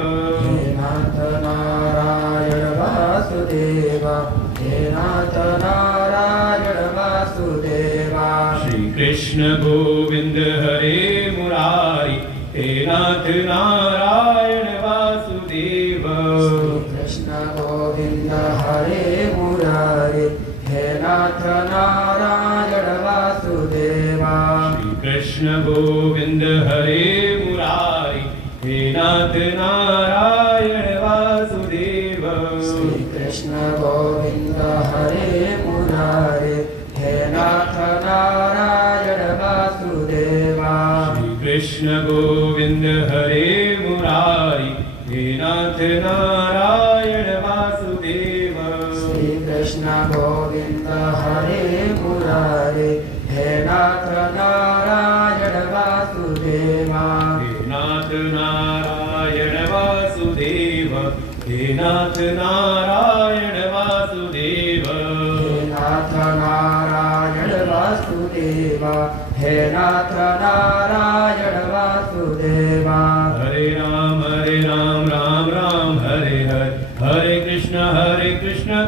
हे नाथ नारायण वासुदेवा हे नाथ नारायण वासुदेवा श्री कृष्ण गोविंद हरे मुरारी हे नाथ नारायण वासुदेव श्री कृष्ण गोविंद हरे मुरारे हे नाथ नारायण वासुदेवा श्री कृष्ण गोविंद हरे मुरारी हे नाथ नारायण वासुदेव श्री कृष्ण गोविंद हरे मुरारे हे नाथ नारायण वासुदेवा श्री कृष्ण गोविंद हरे मुरारी हे नाथ नारायण वासुदेव श्री कृष्ण गोविंद हरे मुरारे हे नाथ नारायण वासुदेवा हे नाथ नारायण वासुदेव हे नाथ नारायण वासुदेव हे नाथ नारायण वासुदेवा हे नाथ नारायण वासुदेवा हरे राम राम राम हरे हरे हरे कृष्ण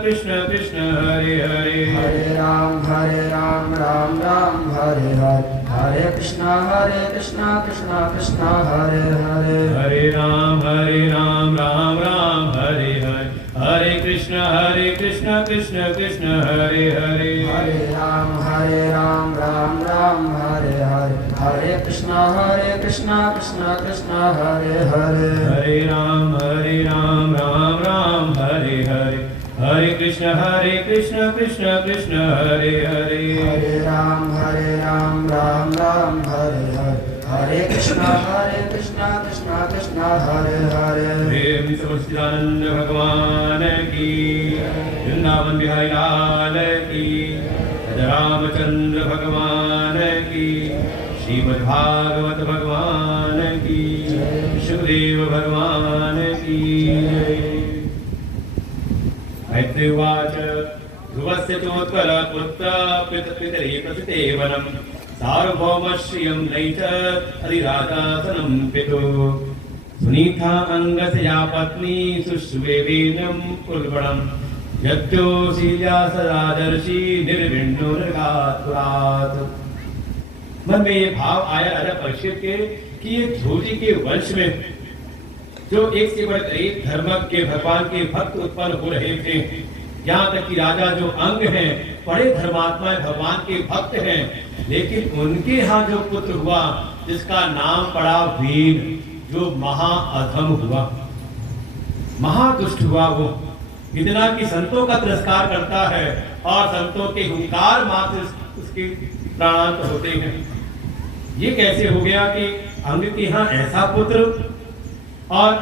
कृष्ण कृष्ण हरे हरे हरे राम राम राम हरे हरे हरे कृष्ण कृष्ण कृष्ण हरे हरे हरे राम राम राम हरे हरे हरे कृष्ण कृष्ण कृष्ण हरे हरे हरे राम राम राम हरे हरे हरे कृष्ण कृष्ण कृष्ण हरे हरे हरे राम राम राम हरे हरे हरे कृष्ण कृष्ण कृष्ण हरे हरे हरे राम राम हरे हरे हरे कृष्ण कृष्ण कृष्ण हरे हरे प्रेम से सच्चिदानंद भगवान की वृंदावन बिहारी लाल की रामचंद्र भगवान की श्रीमद् भागवत भगवान की सुखदेव भगवान की मैत्रिवाच ध्रुवस्य चोत्कल पुत्र पितरि प्रसिते वनम् सार्वभौमश्रियं नैतत् अधिराजासनं पितु सुनीता अंगस्य या पत्नी सुश्रुवेवेनं पुर्वणम् यत्योऽसीया सदादर्शी निर्विण्णो नृगात्। मन में ये भाव आया राजा परीक्षित के कि ये ध्रुव जी के वंश में जो एक से बढ़कर एक धर्म के भगवान के भक्त उत्पन्न हो रहे थे, यहाँ तक कि राजा जो अंग हैं बड़े धर्मात्मा भगवान के भक्त हैं, लेकिन उनके यहाँ जो पुत्र हुआ जिसका नाम पड़ा वीर, जो महाअधम हुआ, महादुष्ट हुआ, वो इतना कि संतों का तिरस्कार करता है और संतों के हुंकार मात्र उसके प्राणांत होते हैं। ये कैसे हो गया कि अंग के यहाँ ऐसा पुत्र और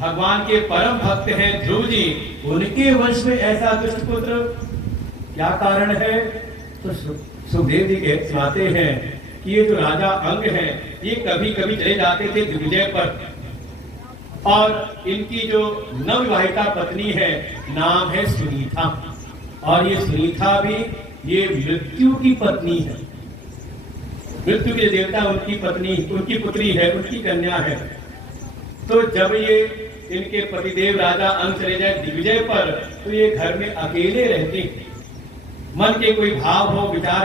भगवान के परम भक्त हैं ध्रुव जी, उनके वंश में ऐसा दुष्ट पुत्र, क्या कारण है? तो सुखदेव जी के सुनाते हैं कि ये जो राजा अंग हैं ये कभी कभी चले जाते थे दिग्विजय पर, और इनकी जो नवविवाहिता पत्नी है नाम है सुनीता, और ये सुनीता भी ये मृत्यु की पत्नी है, मृत्यु के देवता उनकी पत्नी, उनकी पुत्री है, उनकी कन्या है। तो जब ये इनके पतिदेव राजा अंग चले जाए दिग्विजय पर, तो ये घर में अकेले रहते, मन के कोई भाव हो, विचार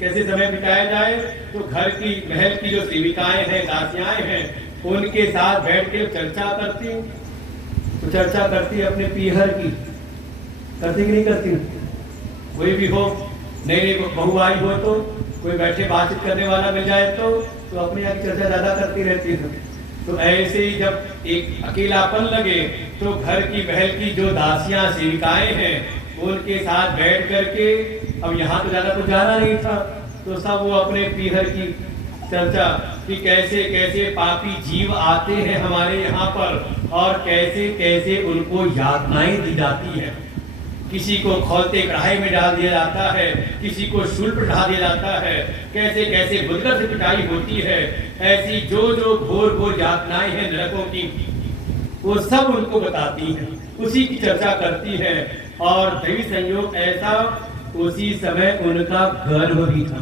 कैसे समय बिताया जाए, तो घर की महल की जो सेविकाएं हैं, दासियाएं हैं, उनके साथ बैठ के चर्चा करती, तो चर्चा करती अपने पीहर की, करती कि नहीं करती? कोई भी हो, नई बहू आई हो तो कोई बैठे बातचीत करने वाला मिल जाए तो अपने यहाँ की चर्चा ज्यादा करती रहती है। तो ऐसे ही जब एक अकेलापन लगे तो घर की महल की जो दासियां सेविकाएं हैं उनके साथ बैठ करके, अब यहाँ तो ज्यादा कुछ जाना नहीं था, तो सब वो अपने पीहर की चर्चा कि कैसे कैसे पापी जीव आते हैं हमारे यहाँ पर और कैसे कैसे उनको यातनाएं दी जाती है। किसी को खौलते कढ़ाई में डाल दिया जाता है, किसी को शूल पर ढा दिया जाता है, कैसे कैसे बुदगर से पिटाई होती है। ऐसी जो जो घोर घोर यातनाएं हैं नरकों की, वो सब उनको बताती हैं। उसी की चर्चा करती है। और दैवी संयोग ऐसा, उसी समय उनका गर्भ भी था,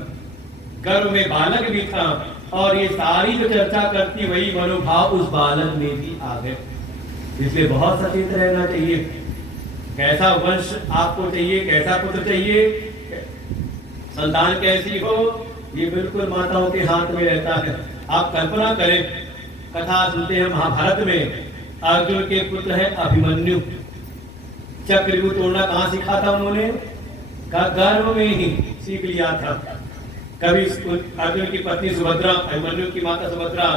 गर्भ में बालक भी था, और ये सारी जो चर्चा करती वही मनोभाव उस बालक में भी आ गए। इसलिए बहुत सचेत रहना चाहिए। कैसा वंश आपको चाहिए, कैसा पुत्र चाहिए, संतान कैसी हो, ये बिल्कुल माताओं के हाथ में रहता है। आप कल्पना करें, कथा सुनते हैं महाभारत में, अर्जुन के पुत्र है अभिमन्यु। चक्रव्यूह तोड़ना कहाँ सीखा था उन्होंने? का गर्भ में ही सीख लिया था। कभी अर्जुन की पत्नी सुभद्रा, अभिमन्यु की माता सुभद्रा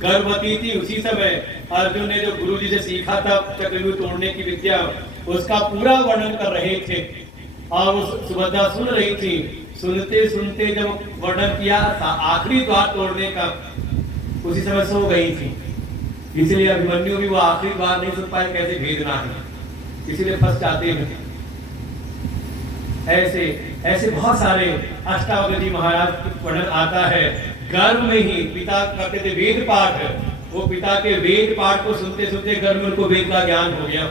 गर्भवती थी, उसी समय अर्जुन ने जो गुरुजी से सीखा था चक्रव्यूह तोड़ने की विद्या, उसका पूरा वर्णन कर रहे थे। और उस सुभद्रा सुन रही थी। सुनते सुनते जब वर्णन किया आखिरी द्वार तोड़ने का, उसी समय सो गई थी। इसलिए अभिमन्यु भी वो आखिरी द्वार नहीं सुन पाए, कैसे भेजना है, इसीलिए फंस जाते हैं। ऐसे ऐसे बहुत सारे अष्टावक्र जी महाराज वर्णन आता है। गर्भ में ही पिता करते थे वेद पाठ, वो पिता के वेद पाठ को सुनते सुनते गर्भ में उनको वेद का ज्ञान हो गया।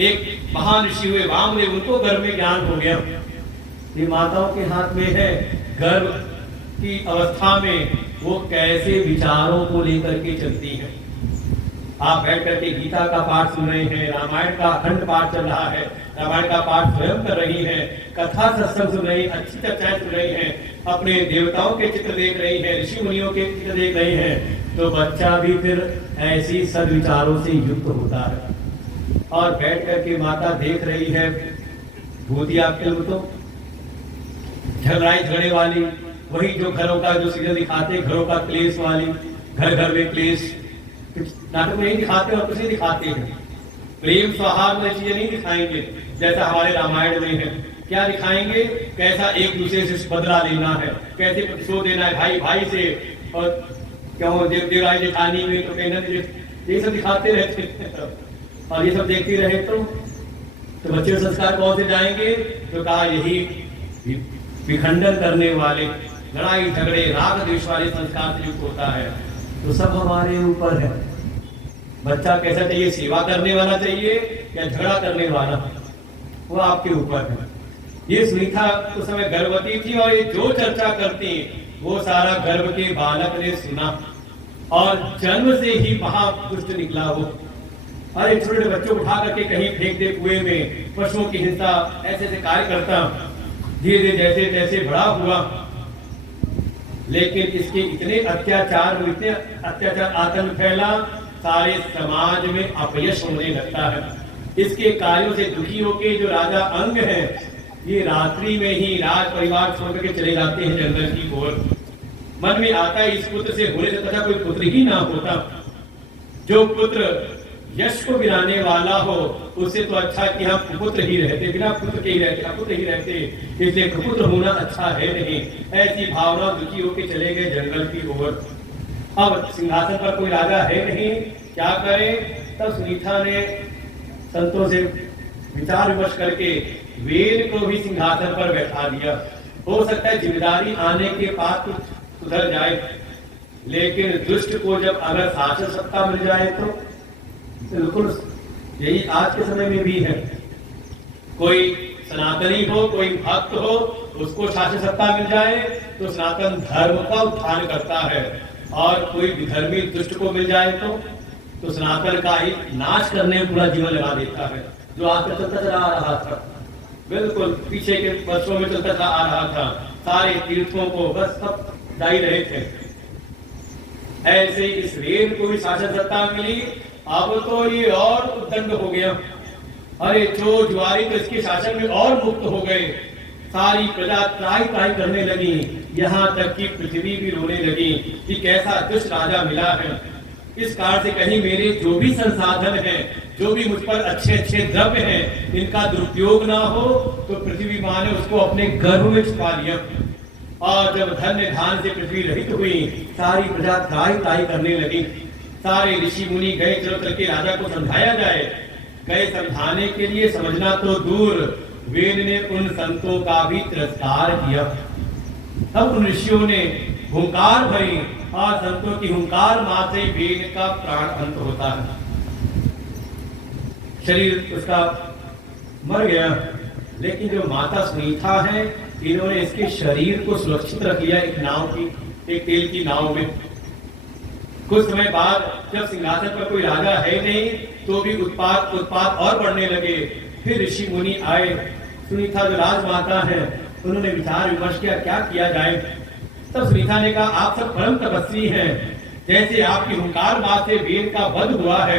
एक महान ऋषि हुए वामदेव, उनको गर्भ में ज्ञान हो गया। ये माताओं के हाथ में है, गर्भ की अवस्था में वो कैसे विचारों को लेकर के चलती है। आप बैठ करके गीता का पाठ सुन रहे हैं, रामायण का अखंड पाठ चल रहा है, रामायण का पाठ स्वयं कर रही हैं, कथा सत्संग सुन रही हैं, अच्छी चर्चाएं सुन रही हैं, अपने देवताओं के चित्र देख रही हैं, ऋषि मुनियों के चित्र देख रही हैं, तो बच्चा भी फिर ऐसी सद्विचारों से युक्त होता है। और बैठ करके माता देख रही है भूतिया फिल्म, तो झगड़े वाली, वही जो घरों का जो सीरियल दिखाते, घरों का क्लेश वाली, घर घर में क्लेश, नाटक में नहीं दिखाते और कुछ नहीं दिखाते हैं। प्रेम सौहार्द वाली चीजें नहीं दिखाएंगे जैसा हमारे रामायण में है। क्या दिखाएंगे? कैसा एक दूसरे से बदला लेना है, कैसे प्रतिशोध देना है भाई भाई से, और क्यों देवराय जेठानी में तो कहना, ये सब दिखाते रहते हैं। और ये सब देखते रहे तो बच्चे संस्कार कौन से जाएंगे? तो कहा यही विखंडन करने वाले, लड़ाई झगड़े राग द्वेष वाले संस्कार से युक्त होता है। तो सब हमारे ऊपर है। बच्चा कैसा चाहिए? सेवा करने वाला चाहिए या झगड़ा करने वाला? वो आपके ऊपर है। ये सुनीता उस समय गर्भवती थी, और ये जो चर्चा करती वो सारा गर्भ के बालक ने सुना, और जन्म से ही महापुरुष निकला वो। अरे छोटे बच्चों को उठा करके कहीं फेंक दे कुएं में, पशुओं की हिंसा, ऐसे ऐसे कार्य करता। धीरे धीरे जैसे जैसे बड़ा हुआ, लेकिन इसके इतने अत्याचार हुए, इतने अत्याचार आतंक फैला, सारे समाज में अपयश होने लगता है। इसके कार्यों से दुखी होकर जो राजा अंग है, ये रात्रि में ही राज परिवार छोड़ करके चले जाते हैं जंगल की ओर। मन में आता है इस पुत्र से होने से अच्छा कोई पुत्र ही ना होता। जो पुत्र यश को गिराने वाला हो, उससे तो अच्छा कि हम कुपुत्र ही रहते, बिना पुत्र के ही रहते, अपुत्र ही रहते। इसलिए कुपुत्र होना अच्छा है नहीं। ऐसी भावना दुखी होकर चले गए जंगल की ओर। अब सिंहासन पर कोई राजा है नहीं, क्या करे? तब सुनीता ने संतों से विचार विमर्श करके वेद को भी सिंहासन पर बैठा दिया। हो सकता है जिम्मेदारी आने के बाद कुछ सुधर जाए, लेकिन दुष्ट को जब अगर शासन सत्ता मिल जाए तो बिल्कुल यही आज के समय में भी है। कोई सनातनी हो, कोई भक्त हो, उसको शासन सत्ता मिल जाए तो सनातन धर्म का उत्थान करता है, और कोई विधर्मी दुष्ट को मिल जाए तो सनातन का ही नाश करने में पूरा जीवन लगा देता है। जो आज तक चलता चला आ रहा था, बिल्कुल पीछे के वर्षों में चलता चला आ रहा था, सारे तीर्थों को बस सब जा ही रहे थे। ऐसे इस वेद को भी शासन सत्ता मिली, अब तो ये और उद्दंड हो गया। अरे चोर जुआरी तो इसके शासन में और मुक्त हो गए। सारी प्रजा त्राही त्राही करने लगी, यहाँ तक कि पृथ्वी भी रोने लगी कि कैसा दुष्ट राजा मिला है। इस कारण से कहीं मेरे जो भी संसाधन हैं, जो भी मुझ पर अच्छे अच्छे द्रव्य हैं, इनका दुरुपयोग ना हो। तो पृथ्वी माँ ने उसको अपने गर्भ में छुपा लिया, और जब धन्य धान से पृथ्वी रहित हुई, सारी प्रजा त्राही त्राही करने लगी। सारे ऋषि मुनि गए, चलो चल के राजा को समझाया जाए। गए समझाने के लिए, समझना तो दूर, वेद ने उन संतों का भी तिरस्कार किया। तब उन ऋषियों ने हुंकार भरी, और संतों की हुंकार मात्र ही वेद का प्राण अंत होता है। शरीर उसका मर गया, लेकिन जो माता सुनीता है इन्होंने इसके शरीर को सुरक्षित रख लिया एक नाव की, एक तेल की नाव में। कुछ समय बाद जब सिंहासन पर कोई राजा है नहीं तो भी उत्पात और बढ़ने लगे। फिर ऋषि मुनि आए, सुनीता जो राजमाता है उन्होंने विचार विमर्श किया क्या किया जाए। तब सुनीता ने कहा आप सब परम तपस्वी हैं, जैसे आपकी हुंकार बात से वेद का वध हुआ है,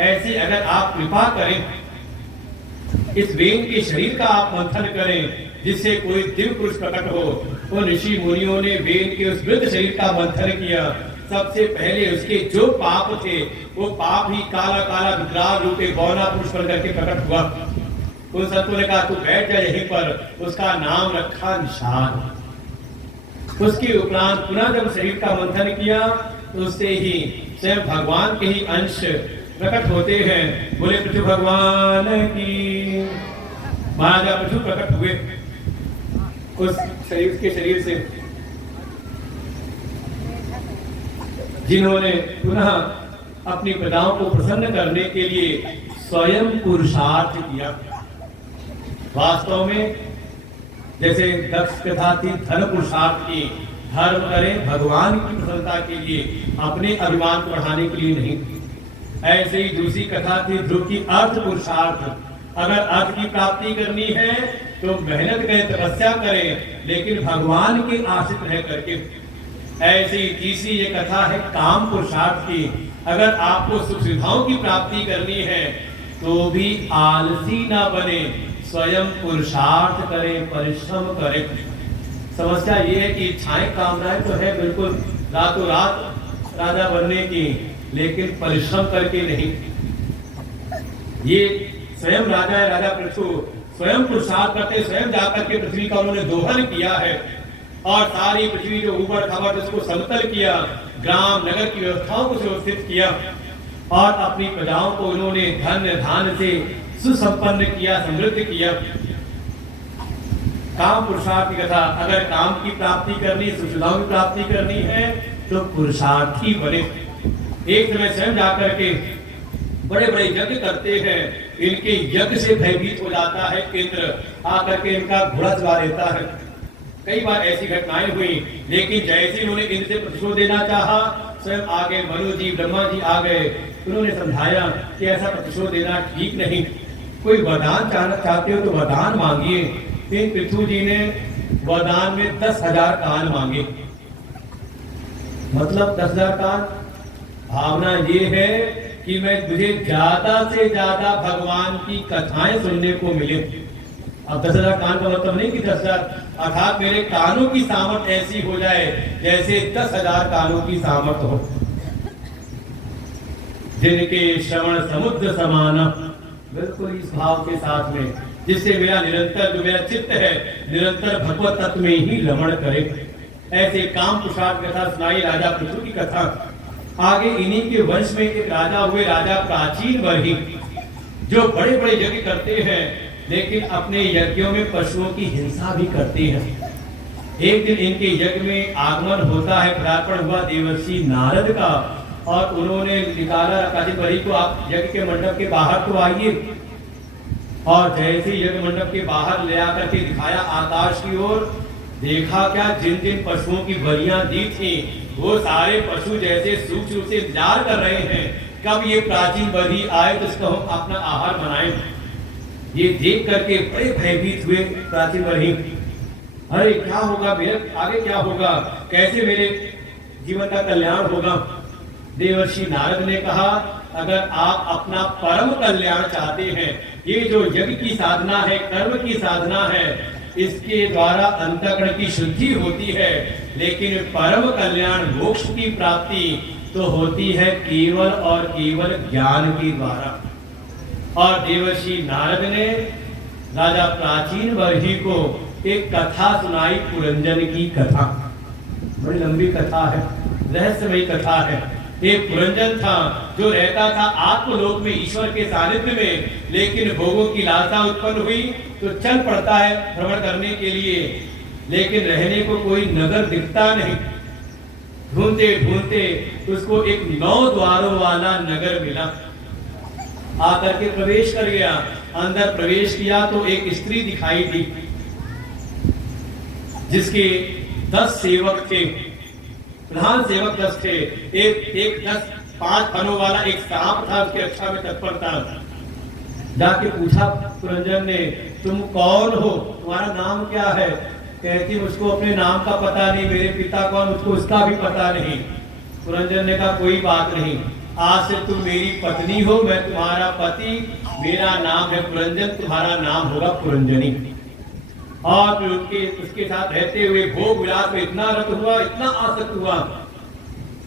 ऐसे अगर आप कृपा करें इस वेद के शरीर का आप मंथन करें जिससे कोई दिव्य पुरुष प्रकट हो। उन ऋषि मुनियों ने वेद के उस वृद्ध शरीर का मंथन किया। सबसे पहले उसके जो पाप थे वो पाप ही काला काला विकराल रूप एक बौना पुरुष बन करके प्रकट हुआ। उन संतों ने कहा तू बैठ जा यहीं पर, उसका नाम रखा निषाद। उसके उपरांत पुनः जब शरीर का मंथन किया तो उससे ही स्वयं भगवान के ही अंश प्रकट होते हैं। बोले पृथु भगवान की। महाराजा पृथु प्रकट हुए उस शरीर के शरीर से, जिन्होंने पुनः अपनी प्रजाओं को प्रसन्न करने के लिए स्वयं पुरुषार्थ किया। वास्तव में जैसे दक्ष कथा थी धर्म पुरुषार्थ की, धर्म करें भगवान की प्रसन्नता के लिए, अपने अभिमान को बढ़ाने के लिए नहीं। ऐसे ही दूसरी कथा थी ध्रुव की अर्थ पुरुषार्थ। अगर अर्थ की प्राप्ति करनी है तो मेहनत करें, तपस्या करें, लेकिन भगवान के आश्रित रह करके। ऐसी तीसरी ये कथा है काम पुरुषार्थ की। अगर आपको सुख सुविधाओं की प्राप्ति करनी है तो भी आलसी ना बने, स्वयं पुरुषार्थ करें, परिश्रम करें। समस्या ये है कि इच्छाएं कामनाएं तो है बिल्कुल रातों रात राजा बनने की, लेकिन परिश्रम करके नहीं। ये स्वयं राजा है, राजा पृथु स्वयं पुरुषार्थ करते, स्वयं जाकर के पृथ्वी का उन्होंने दोहन किया है और सारी पृथ्वी जो ऊपर खबर उसको समतल किया, ग्राम नगर की व्यवस्थाओं को व्यवस्थित किया और अपनी प्रजाओं को उन्होंने धन्य धान से सुसंपन्न किया, समृद्ध किया। काम पुरुषार्थ की कथा। अगर काम की प्राप्ति करनी, सुविधाओं की प्राप्ति करनी है तो पुरुषार्थी बने। एक समय स्वयं जाकर के बड़े बड़े यज्ञ करते हैं, इनके यज्ञ से भयभीत हो जाता है इंद्र, आकर के इनका घोड़ा चला देता है। कई बार ऐसी घटनाएं हुई, लेकिन जैसे इन्होंने इंद्र से प्रतिशोध देना चाहा, स्वयं आगे मनु जी ब्रह्मा जी आ गए। उन्होंने समझाया कि ऐसा प्रतिशोध देना ठीक नहीं, कोई वरदान चाहते हो तो वरदान मांगिए। फिर पृथु जी ने वरदान में 10,000 कान मांगे। मतलब 10,000 कान, भावना ये है कि मैं मुझे ज्यादा से ज्यादा भगवान की कथाएं सुनने को मिले। अब 10,000 कान का मतलब नहीं कि 10,000, अर्थात मेरे कानों की सामर्थ्य ऐसी हो जाए जैसे 10,000 कानों की सामर्थ्य हो, जिनके श्रवण समुद्र समान। बिल्कुल इस भाव के साथ में, जिससे मेरा निरंतर जो मेरा चित्त है निरंतर भगवत तत्व में ही रमण करे। ऐसे काम पुरुषार्थ कथा सुनाई राजा पृथु की कथा। आगे इन्हीं के वंश में एक राजा हुए, राजा प्राचीन वर्ही, जो बड़े बड़े यज्ञ करते हैं, लेकिन अपने यज्ञों में पशुओं की हिंसा भी करते हैं। एक दिन इनके यज्ञ में आगमन होता है, पदार्पण हुआ देवर्षि नारद का, और उन्होंने निकाला प्राचीन वर्ही को, आप यज्ञ के मंडप के बाहर तो आइए। और जैसे यज्ञ मंडप के बाहर ले आकर के दिखाया आकाश की ओर, देखा क्या जिन जिन पशुओं की बलियां दी थी वो सारे पशु जैसे सूक्ष्म रूप से इंतजार कर रहे हैं कब ये प्राचीन वर्ही आए तो इसका हम अपना आहार बनाएं। ये देख करके बड़े भयभीत हुए प्राचीन वर्ही। अरे क्या होगा मेरे आगे, क्या होगा, कैसे मेरे जीवन का कल्याण होगा। देवर्षि नारद ने कहा अगर आप अपना परम कल्याण चाहते हैं, ये जो यज्ञ की साधना है, कर्म की साधना है, इसके द्वारा अंतःकरण की शुद्धि होती है, लेकिन परम कल्याण मोक्ष की प्राप्ति तो होती है केवल और केवल ज्ञान के द्वारा। और देवर्षि नारद ने राजा प्राचीन वर्ही को एक कथा सुनाई, पुरंजन की कथा। बड़ी लंबी कथा है, रहस्यमयी कथा है। एक पुरंजन था जो रहता था आत्मलोक में ईश्वर के सानिध्य में, लेकिन भोगों की लालसा उत्पन्न हुई तो चल पड़ता है भ्रमण करने के लिए, लेकिन रहने को कोई नगर दिखता नहीं। ढूंढते ढूंढते उसको एक 9 द्वारों वाला नगर मिला। आकर के प्रवेश कर गया। अंदर प्रवेश किया तो एक स्त्री दिखाई दी जिसके 10 सेवक थे, प्रधान सेवक 10 थे। एक 5 फनों वाला एक सांप था, उसकी रक्षा में तत्पर था। जाके पूछा पुरंजन ने, तुम कौन हो, तुम्हारा नाम क्या है? कहती मुझको अपने नाम का पता नहीं, मेरे पिता कौन मुझको उसका भी पता नहीं। पुरंजन ने कहा कोई बात नहीं, आज से तुम मेरी पत्नी हो, मैं तुम्हारा पति, मेरा नाम है पुरंजन, तुम्हारा नाम होगा पुरंजनी। और फिर उसके साथ रहते हुए भोग विलास में इतना रत हुआ, इतना आसक्त हुआ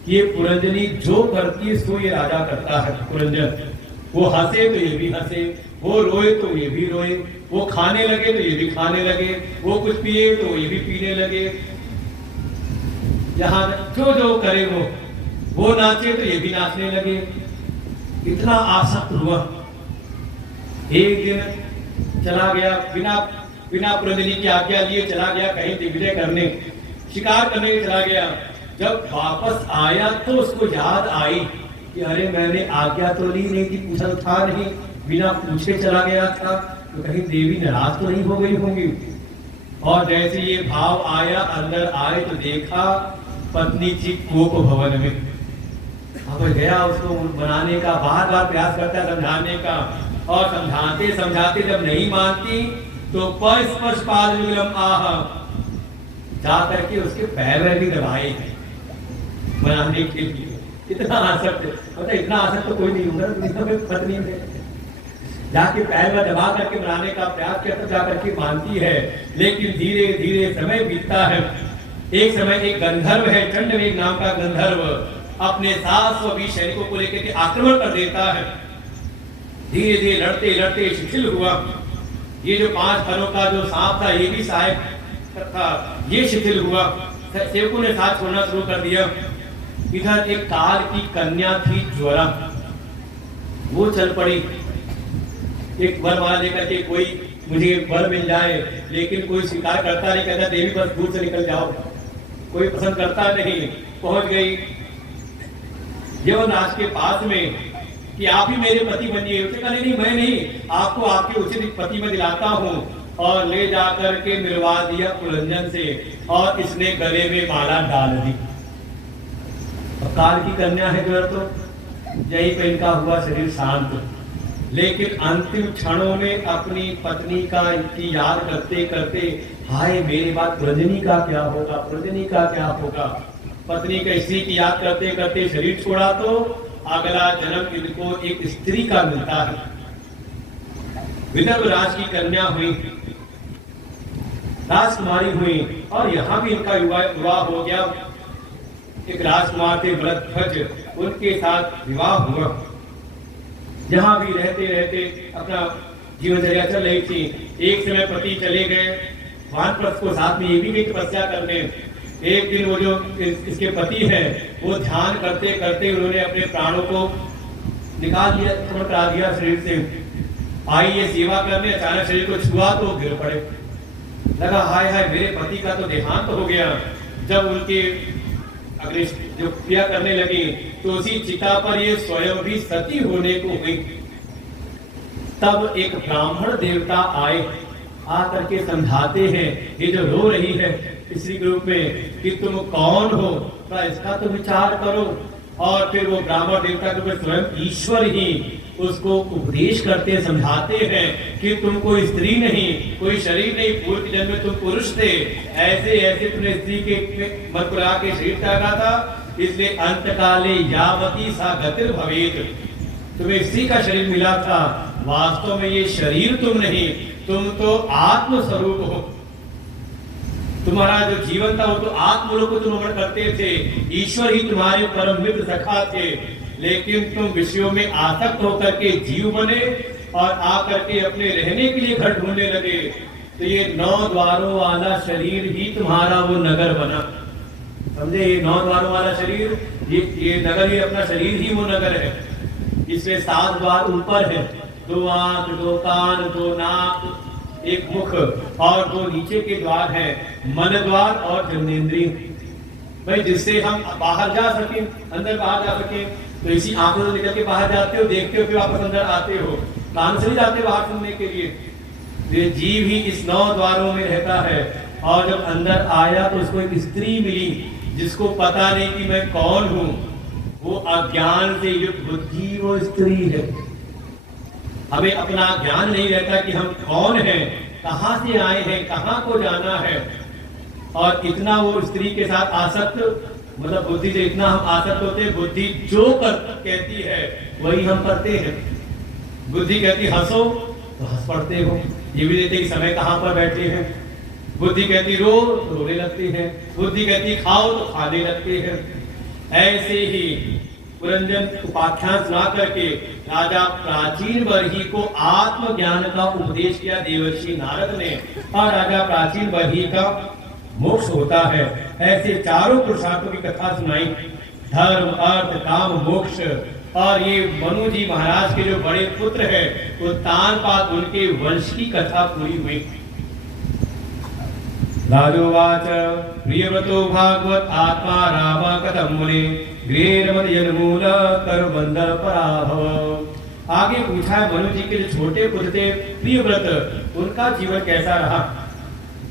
कि ये पुरंजनी जो करती है सो ये राजा करता है। पुरंजन वो हंसे तो ये भी हंसे, वो रोए तो ये भी रोए, वो खाने लगे तो ये भी खाने लगे, वो कुछ पिए तो ये भी पीने लगे, यहाँ जो जो करे वो नाचे तो ये भी नाचने लगे। इतना आसक्त हुआ। एक दिन चला गया, बिना पुरंजनी की आज्ञा लिए चला गया कहीं दिग्विजय करने, शिकार करने चला गया। जब वापस आया तो उसको याद आई कि अरे मैंने आज्ञा तो ली नहीं थी, पूछा तो था नहीं, बिना पूछे चला गया था, तो कहीं देवी नाराज तो नहीं हो गई होंगी। और जैसे ये भाव आया, अंदर आए तो देखा पत्नी जी कोप भवन में। अब गया उसको बनाने का, बार बार प्रयास करता है समझाने का, और समझाते समझाते जब नहीं मानती तो स्पर्श पाद विलम आह, जा करके उसके पैर भी दबाए बनाने के लिए। इतना आसक्त, मतलब इतना आसक्त तो कोई नहीं होगा दुनिया में पत्नी में। जाके पैर में दबा करके बनाने का प्रयास किया तो जाकर के मानती है। लेकिन धीरे धीरे समय बीतता है। एक समय एक गंधर्व है, चंडवेग नाम का गंधर्व, अपने 720 सैनिकों को लेकर के आक्रमण कर देता है। धीरे धीरे लड़ते लड़ते शिथिल हुआ। ये जो 5 फनों का जो सांप था ये भी सहायक था, ये शिथिल हुआ। सेवकों ने साथ छोड़ना शुरू कर दिया। इधर एक काल की कन्या थी ज्वरा, वो चल पड़ी एक वर माला लेकर के, कोई मुझे वर मिल जाए, लेकिन कोई स्वीकार करता नहीं, कहता देवी बस दूर से निकल जाओ, कोई पसंद करता नहीं। पहुंच गई यवनराज के पास में कि आप ही मेरे पति बनिए। उसने कहा नहीं मैं नहीं, आपको आपके उचित पति में दिलाता हूँ। और ले जाकर के मिलवा दिया पुरंजन से, और इसने गले में माला डाल दी। काल की कन्या है जो, तो यही पे इनका हुआ शरीर शांत। लेकिन अंतिम क्षणों में अपनी पत्नी की याद करते करते, हाय मेरे बाद पुरंजनी का क्या होगा, पुरंजनी का क्या होगा। पत्नी का स्त्री की याद करते करते शरीर छोड़ा तो अगला जन्म इनको एक स्त्री का मिलता है। विदर्भ राज की कन्या हुई, राजकुमारी हुई, और यहाँ भी इनका विवाह हो गया। एक राजकुमार थे भरतध्वज, उनके साथ विवाह हुआ। जहां भी रहते रहते अपना जीवनचर्या चल रही थी। एक समय पति चले गए वानप्रस्थ को साथ में, ये भी गई तपस्या करने। एक दिन वो जो इसके पति हैं वो ध्यान करते करते उन्होंने अपने प्राणों को निकाल दिया, समर्पण करा दिया शरीर से। आई ये सेवा करने, अचानक शरीर को छुआ तो गिर पड़े। लगा हाय हाय मेरे पति का तो देहांत हो गया। जब उनके अग्नि जो क्रिया करने लगी तो उसी चिता पर ये स्वयं भी सती होने को हुई। तब एक ब्राह्मण देवता आए, आकर के समझाते हैं ये जो रो रही है इसी रूप में कि तुम कौन हो, तो इसका तो विचार करो। और फिर वो ब्राह्मण देवता के स्वयं ईश्वर ही उसको उपदेश करते समझाते हैं कि तुम कोई स्त्री नहीं, कोई शरीर नहीं, पूर्व जन्म में तुम पुरुष थे, ऐसे ऐसे तुमने स्त्री के मन को लगा के शरीर त्यागा था, इसलिए अंतकाले यावती सा गतिर भवेत, तुम्हें स्त्री का शरीर मिला था। वास्तव में ये शरीर तुम नहीं, तुम तो आत्म स्वरूप हो। तुम्हारा जो जीवन था वो तो आत्मलोक को तुम करते थे, ईश्वर ही तुम्हारे परम मित्र सखा थे। लेकिन तुम विषयों में आसक्त होकर के जीव बने और आकर के अपने रहने के लिए घर ढूंढने लगे। तो ये 9 द्वारों वाला शरीर ही तुम्हारा वो नगर बना। समझे, ये 9 द्वारों वाला शरीर, ये नगर ही अपना शरीर ही वो नगर है। इसमें 7 द्वार ऊपर है, 2 आंख, 2 कान, 2 नाक, 1 मुख, और 2 नीचे के द्वार हैं, मन द्वार और जन्नेन्द्रिय, भाई जिससे हम बाहर जा सकें, अंदर बाहर जा सकें। तो इसी आंखों से निकल के बाहर जाते हो, देखते हो, फिर वापस अंदर आते हो, कान से नहीं जाते बाहर सुनने के लिए। ये जीव ही इस 9 द्वारों में रहता है। और जब अंदर आया तो उसको एक स्त्री मिली जिसको पता नहीं कि मैं कौन हूं। वो अज्ञान से युक्त बुद्धि वो स्त्री है। हमें अपना ज्ञान नहीं रहता कि हम कौन हैं, कहां से आए हैं, कहां को जाना है। और इतना वो स्त्री के साथ आसक्त, मतलब बुद्धि से इतना हम आसक्त होते हैं, बुद्धि जो कहती है वही हम करते हैं। बुद्धि कहती हंसो तो हंस पड़ते हो, ये भी देते कि समय कहां पर बैठे हैं। बुद्धि कहती रो तो रोने लगते हैं, बुद्धि कहती खाओ तो खाने लगते हैं। ऐसे ही पुरंजन उपाख्यान सुना करके राजा प्राचीन बरही को आत्मज्ञान का उपदेश किया देवर्षि नारद ने, और राजा प्राचीन बरही का मोक्ष होता है। ऐसे चारों पुरुषार्थों की कथा सुनाई, धर्म अर्थ काम मोक्ष। और ये मनु जी महाराज के जो बड़े पुत्र है वो तानपाद, उनके वंश की कथा पूरी हुई। राजोवाच प्रियव्रतो भागवत आत्मा राम कथम मुने गृहेरमद यन्मूल करबंध पराभव। आगे पूछा है मनु जी के जो छोटे पुत्र थे प्रियव्रत, उनका जीवन कैसा रहा।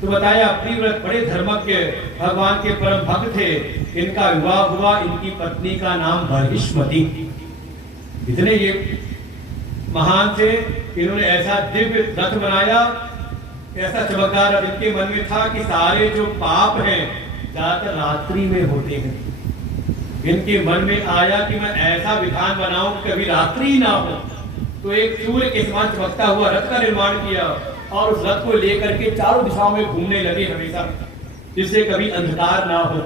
तो बताया प्रियव्रत बड़े धर्मज्ञ, भगवान के परम भक्त थे। इनका विवाह हुआ, इनकी पत्नी का नाम बर्हिष्मति। इतने ये महान थे, इन्होंने ऐसा दिव्य रथ बनाया, ऐसा चमकदार रथ। इनके मन में था कि सारे जो पाप हैं ज्यादातर रात्रि में होते हैं। इनके मन में आया कि मैं ऐसा विधान बनाऊं कभी रात्रि ना हो। तो एक सूर्य के समान चमकता हुआ रथ का निर्माण किया और उस रथ को लेकर के चारों दिशाओं में घूमने लगे हमेशा, जिससे कभी अंधकार ना हो।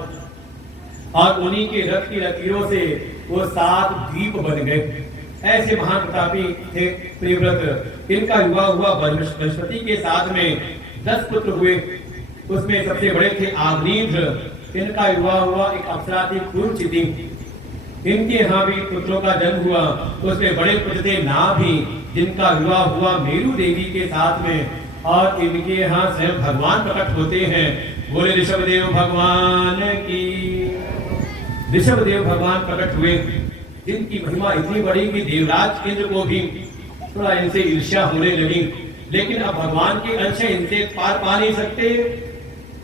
और उन्हीं के रथ की लकीरों से वो 7 द्वीप बन गए। ऐसे महान प्रतापी थे प्रियव्रत। इनका विवाह हुआ बृहस्पति के साथ में, 10 पुत्र हुए। उसमें सबसे बड़े थे आग्नेय। इनका विवाह हुआ एक अप्सरा थी कुंचिति। इनके यहाँ भी पुत्रों का जन्म हुआ। उसमें बड़े पुत्र थे नाभि, जिनका विवाह हुआ मेरु देवी के साथ में। और इनके यहाँ स्वयं भगवान प्रकट होते हैं। बोले ऋषभदेव भगवान की। ऋषभदेव भगवान प्रकट हुए, जिनकी महिमा इतनी बड़ी कि देवराज इंद्र को भी थोड़ा इनसे ईर्ष्या होने लगी। लेकिन अब भगवान के अंश इनसे पार पा नहीं सकते,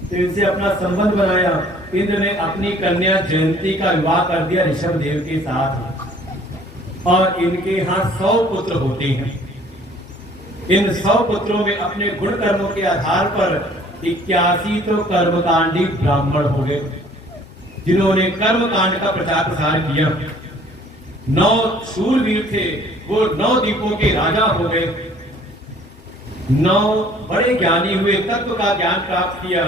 तो इनसे अपना संबंध बनाया। इंद्र ने अपनी कन्या जयंती का विवाह कर दिया ऋषभदेव के साथ। और इनके यहाँ 100 पुत्र होते हैं। इन 100 पुत्रों में अपने गुण कर्मों के आधार पर 81 तो कर्मकांडी ब्राह्मण हो गए, जिन्होंने कर्म कांड का प्रचार प्रसार किया। 9 शूरवीर थे, वो 9 द्वीपों के राजा हो गए। 9 बड़े ज्ञानी हुए, तत्व का ज्ञान प्राप्त किया।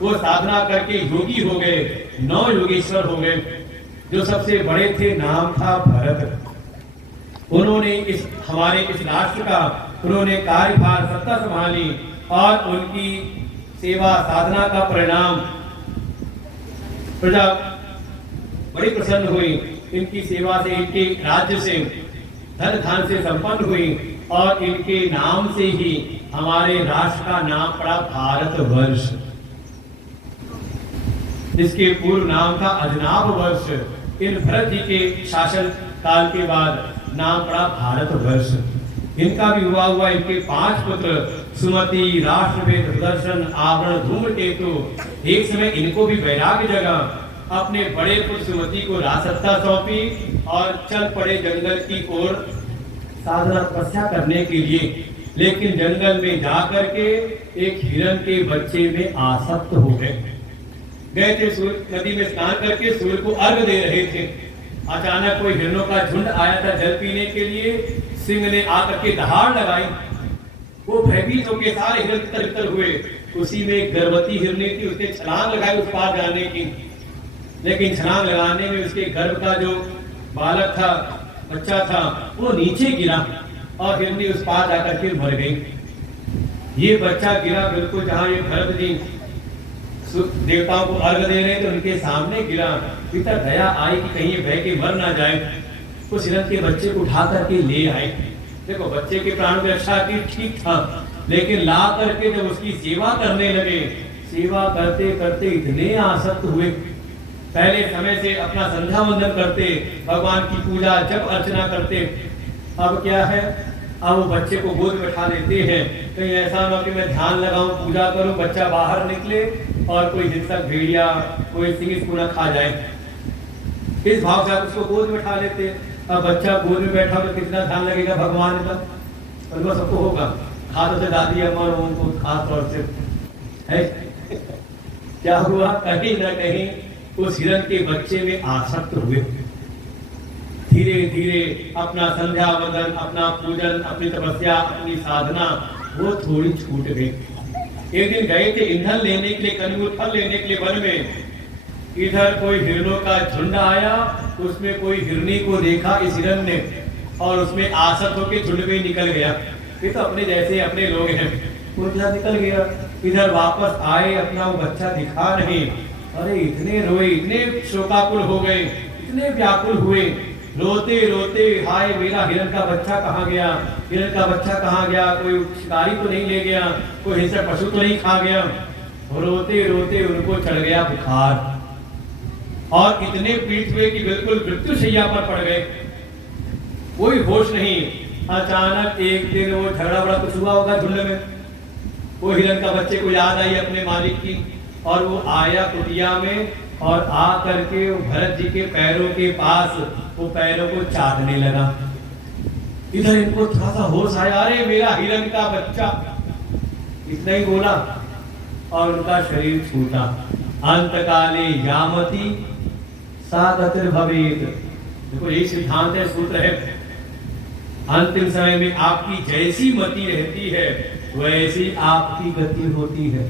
वो साधना करके योगी हो गए, 9 योगेश्वर हो गए। जो सबसे बड़े थे नाम था भरत। उन्होंने हमारे इस राष्ट्र का उन्होंने कार्यभार सत्ता संभाली, और उनकी सेवा साधना का परिणाम प्रजा बड़ी प्रसन्न हुई। इनकी सेवा से, इनके राज्य से, धन धान से संपन्न हुई। और इनके नाम से ही हमारे राष्ट्र का नाम पड़ा भारतवर्ष। जिसके पूर्व नाम था अजनाभ वर्ष। इन भरत जी के शासन काल के बाद नाम पड़ा भारतवर्ष। इनका भी विवाह हुआ। इनके 5 पुत्र सुमति, राष्ट्रभेद, सुदर्शन, आवरण, धूमकेतु। एक समय इनको भी वैराग्य जगा। अपने बड़े पुत्र सुमति को राजसत्ता सौंपी और चल पड़े जंगल की ओर साधना तपस्या करने के लिए। लेकिन जंगल में जाकर के एक हिरण के बच्चे में आसक्त हो गए थे। सूर्य नदी में स्नान करके सूर्य को अर्घ दे रहे थे। अचानक कोई हिरणों का झुंड आया था जल पीने के लिए। सिंह ने आकर के दहाड़ लगाई। वो भयभीत होकर सारे हिरण तितर हुए। उसी में एक गर्भवती हिरनी थी, उसने छलांग लगाई उस पार जाने की। लेकिन छलांग लगाने में उसके गर्भ का जो बालक था, बच्चा था, वो नीचे गिरा और हिरनी उस पार जाकर के मर गई। ये बच्चा गिरा बिल्कुल जहाँ ये भरत जी देवताओं को अर्घ दे रहे थे उनके सामने गिरा। पिता दया आई कि कहीं ये बह के मर ना जाए। उस हिरण के बच्चे को उठा करके ले आए। देखो बच्चे के प्राण की रक्षा की ठीक था, लेकिन ला करके जब उसकी सेवा करने लगे, सेवा करते करते इतने आसक्त हुए पहले समय से अपना संध्या वंदन करते, भगवान की पूजा जप अर्चना करते। अब क्या है, अब वो बच्चे को गोद में बैठा देते हैं। कहीं ऐसा ना कि मैं ध्यान लगाऊं, पूजा करूं, बच्चा बाहर निकले और कोई हिंसक भेड़िया, कोई सिंह ना खा जाए। इस भाव से आप उसको गोद में बैठा लेते। अब बच्चा गोद में बैठा तो कितना ध्यान लगेगा भगवान का, और सबको होगा। खास से दादी अम्मा लोगों को खास तौर से है। क्या हुआ, कहीं ना कहीं उस हिरण के बच्चे में आसक्त हुए। धीरे धीरे अपना संध्या वंदन, अपना पूजन, अपनी तपस्या, अपनी साधना वो थोड़ी छूट गई। एक दिन गए थे ईंधन लेने के लिए, कनूर फल लेने के लिए वन में। इधर कोई हिरणों का झुंड आया, उसमें कोई हिरनी को देखा इस हिरण ने, और उसमें आसक्त होकर झुंड में निकल गया। ये तो अपने जैसे अपने लोग हैं, वो निकल गया। इधर वापस आए, अपना वो बच्चा दिखा नहीं। अरे इतने रोए, इतने शोकाकुल हो गए, इतने व्याकुल हुए, रोते रोते, हाय मेरा हिरण का बच्चा कहाँ गया, हिरण का बच्चा कहाँ गया, कोई शिकारी तो नहीं ले गया, कोई हिंसक पशु तो नहीं खा गया। रोते रोते उनको चढ़ गया बुखार, और इतने पीड़ित हुए कि बिल्कुल मृत्यु शैया पर पड़ गए, कोई होश नहीं। अचानक एक दिन वो झगड़ा बड़ा कुछ हुआ होगा झुंड में, वो हिरण का बच्चे को याद आई अपने मालिक की, और वो आया कुटिया में, और आ करके भरत जी के पैरों के पास वो पैरों को चाटने लगा। इधर इनको थोड़ा सा होश आया, अरे मेरा हिरण का बच्चा, इतना ही बोला और उनका शरीर छूटा। अंतकाले यामति सा गतिर् भवेत्। देखो यही सिद्धांत है, सूत्र है। अंतिम समय में आपकी जैसी मति रहती है वैसी आपकी गति होती है।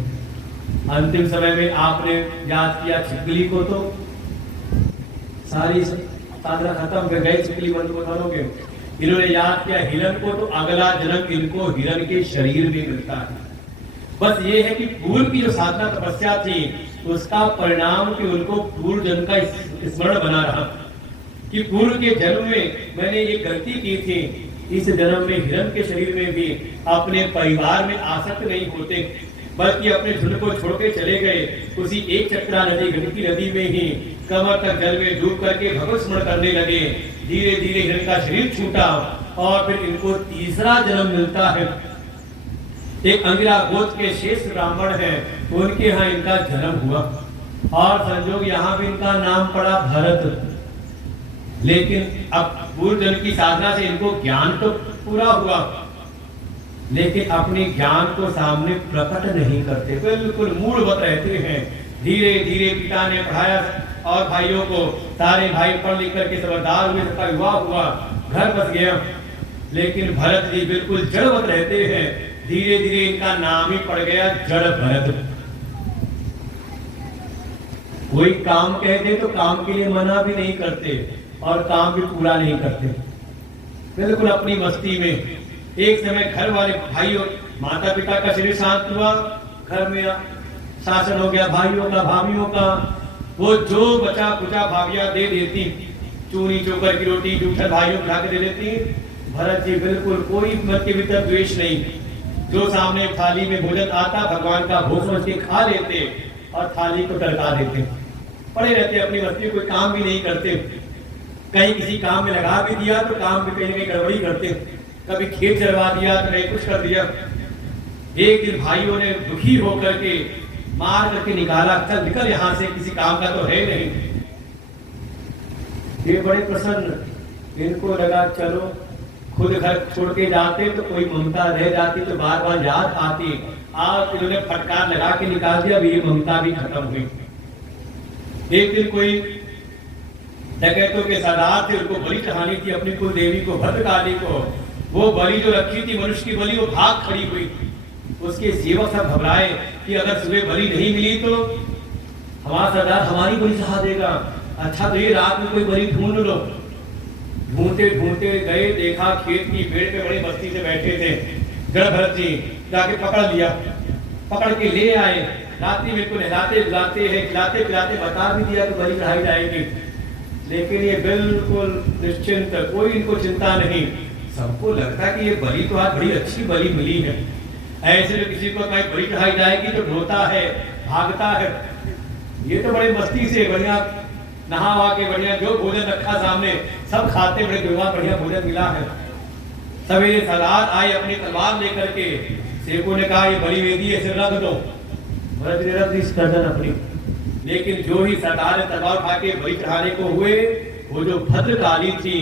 अंतिम समय में आपने याद किया छिपकली को, तो सारी साधना खत्म कर गई, छिपकली बंद को दोनोगे। इन्होंने याद किया हिरण को, तो अगला जन्म इनको हिरण के शरीर में मिलता है। बस ये है कि पूर्व की जो साधना तपस्या थी उसका परिणाम कि उनको पूर्व जन्म का स्मरण बना रहा, कि पूर्व के जन्म में मैंने ये गलती की थी, इस जन्म में हिरण के शरीर में भी अपने परिवार में आसक्त नहीं होते, बल्कि अपने झुंड को छोड़ के चले गए। उसी एक चक्रा नदी, गंडकी नदी में ही कमर तक जल में डूब करके भगवत स्मरण करने लगे। धीरे धीरे हिरण का शरीर छूटा, और फिर इनको तीसरा जन्म मिलता है। एक अंगिरा गोत्र के शेष ब्राह्मण हैं, उनके यहाँ इनका जन्म हुआ, और संजोग यहाँ भी इनका नाम पड़ा भरत। लेकिन अब पूर्व जन्म की साधना से इनको ज्ञान तो पूरा हुआ, लेकिन अपने ज्ञान को सामने प्रकट नहीं करते, बिल्कुल मूढ़वत रहते हैं। धीरे धीरे पिता ने पढ़ाया और भाइयों को, सारे भाई पढ़ लिख करके समझदार हुए, सबका विवाह हुआ, घर बस गया। लेकिन भरत जी बिल्कुल जड़वत रहते हैं। धीरे धीरे इनका नाम ही पड़ गया जड़ भरत। कोई काम कहते तो काम के लिए मना भी नहीं करते, और काम भी पूरा नहीं करते, बिल्कुल अपनी मस्ती में। एक समय घर वाले भाइयों, माता पिता का शरीर शांत हुआ, घर में शासन हो गया भाइयों का, भाभियों का। वो जो बचा कुचा भाभियां दे देती, चूनी चोकर की रोटी जूठन भाइयों उठा के दे देती। भरत जी बिल्कुल कोई मन के भीतर द्वेष नहीं, जो सामने थाली में भोजन आता भगवान का भोग समझ के खा लेते और थाली को टरका देते। पड़े रहते अपनी मस्ती, कोई काम भी नहीं करते। कहीं किसी काम में लगा भी दिया तो काम भी कहीं ना कहीं गड़बड़ी करते, कभी खेत चलवा दिया तो नहीं कुछ कर दिया। एक दिन भाइयों ने दुखी होकर के मार करके निकाला, चल निकल यहाँ से, किसी काम का तो है नहीं। ये बड़े प्रसन्न, इनको लगा चलो खुद घर छोड़ के जाते तो कोई ममता रह जाती, तो बार बार याद आती। आज इन्होंने फटकार लगा के निकाल दिया, ये ममता भी खत्म हुई। एक दिन कोई डकैतों के सरदार थे, उनको बलि चढ़ानी थी अपनी कुल देवी को, भद्रकाली को। वो बलि जो रखी थी मनुष्य की बलि, वो भाग खड़ी हुई। उसके सेवक सब घबराए कि अगर सुबह बलि नहीं मिली तो हमारा सरदार हमारी बलि चढ़ा देगा। अच्छा तो ये रात में कोई बलि ढूंढ लो। ढूंढते ढूंढते गए, देखा खेत की पेड़ पे बड़ी मस्ती से बैठे थे जड़ भरत जी। जाके पकड़ लिया, पकड़ के ले आए। रात्रि में को नहलाते बुलाते हैं, खिलाते पिलाते बता भी दिया कि बलि चढ़ाई जाएगी। लेकिन ये बिल्कुल निश्चिंत, कोई इनको चिंता नहीं। सबको लगता है कि ये बलि तो आज बड़ी अच्छी बलि मिली है। ऐसे जो किसी को कहीं बलि चढ़ाई जाएगी तो रोता है, भागता है। ये तो बड़े मस्ती से बढ़िया नहा वहा के बढ़िया जो भोजन रखा सामने सब खाते, बड़े विवाह बढ़िया भोजन मिला है। सवेरे सरदार आए अपनी तलवार लेकर के, सेवकों ने कहा ये बड़ी वेदी है, इसे रख दो। भरत ने रख दी गर्दन अपनी। लेकिन जो ही सरदार ने तलवार उठा के बलि चढ़ाने को हुए, वो जो भद्रकाली थी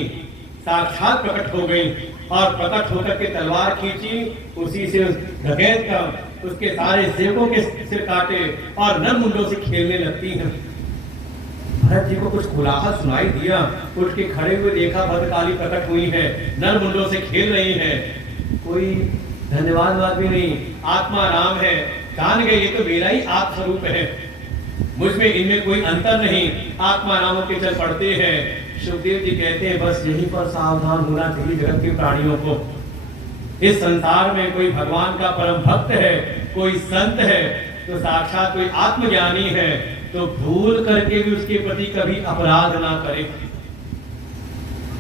साक्षात प्रकट हो गई और प्रकट होकर के तलवार खींची, उसी से डकैत का उसके सारे सेवकों के सिर काटे और नर मुंडों से खेलने लगती हैं। भरत जी को कुछ कोलाहल सुनाई दिया, उठ के खड़े हुए देखा भद्रकाली प्रकट हुई है, नर मुंडों से खेल रही है। कोई धन्यवाद भी नहीं, आत्मा राम है, जान गए ये तो मेरा ही आप स्वरूप है, मुझमें इनमें कोई अंतर नहीं, आत्मा रामों के चल पड़ते हैं। सुखदेव जी कहते हैं बस यहीं पर सावधान होना चाहिए जगत के प्राणियों को। इस संसार में कोई भगवान का परम भक्त है, कोई संत है, तो साक्षात कोई आत्मज्ञानी है, तो भूल करके भी उसके प्रति कभी अपराध ना करे।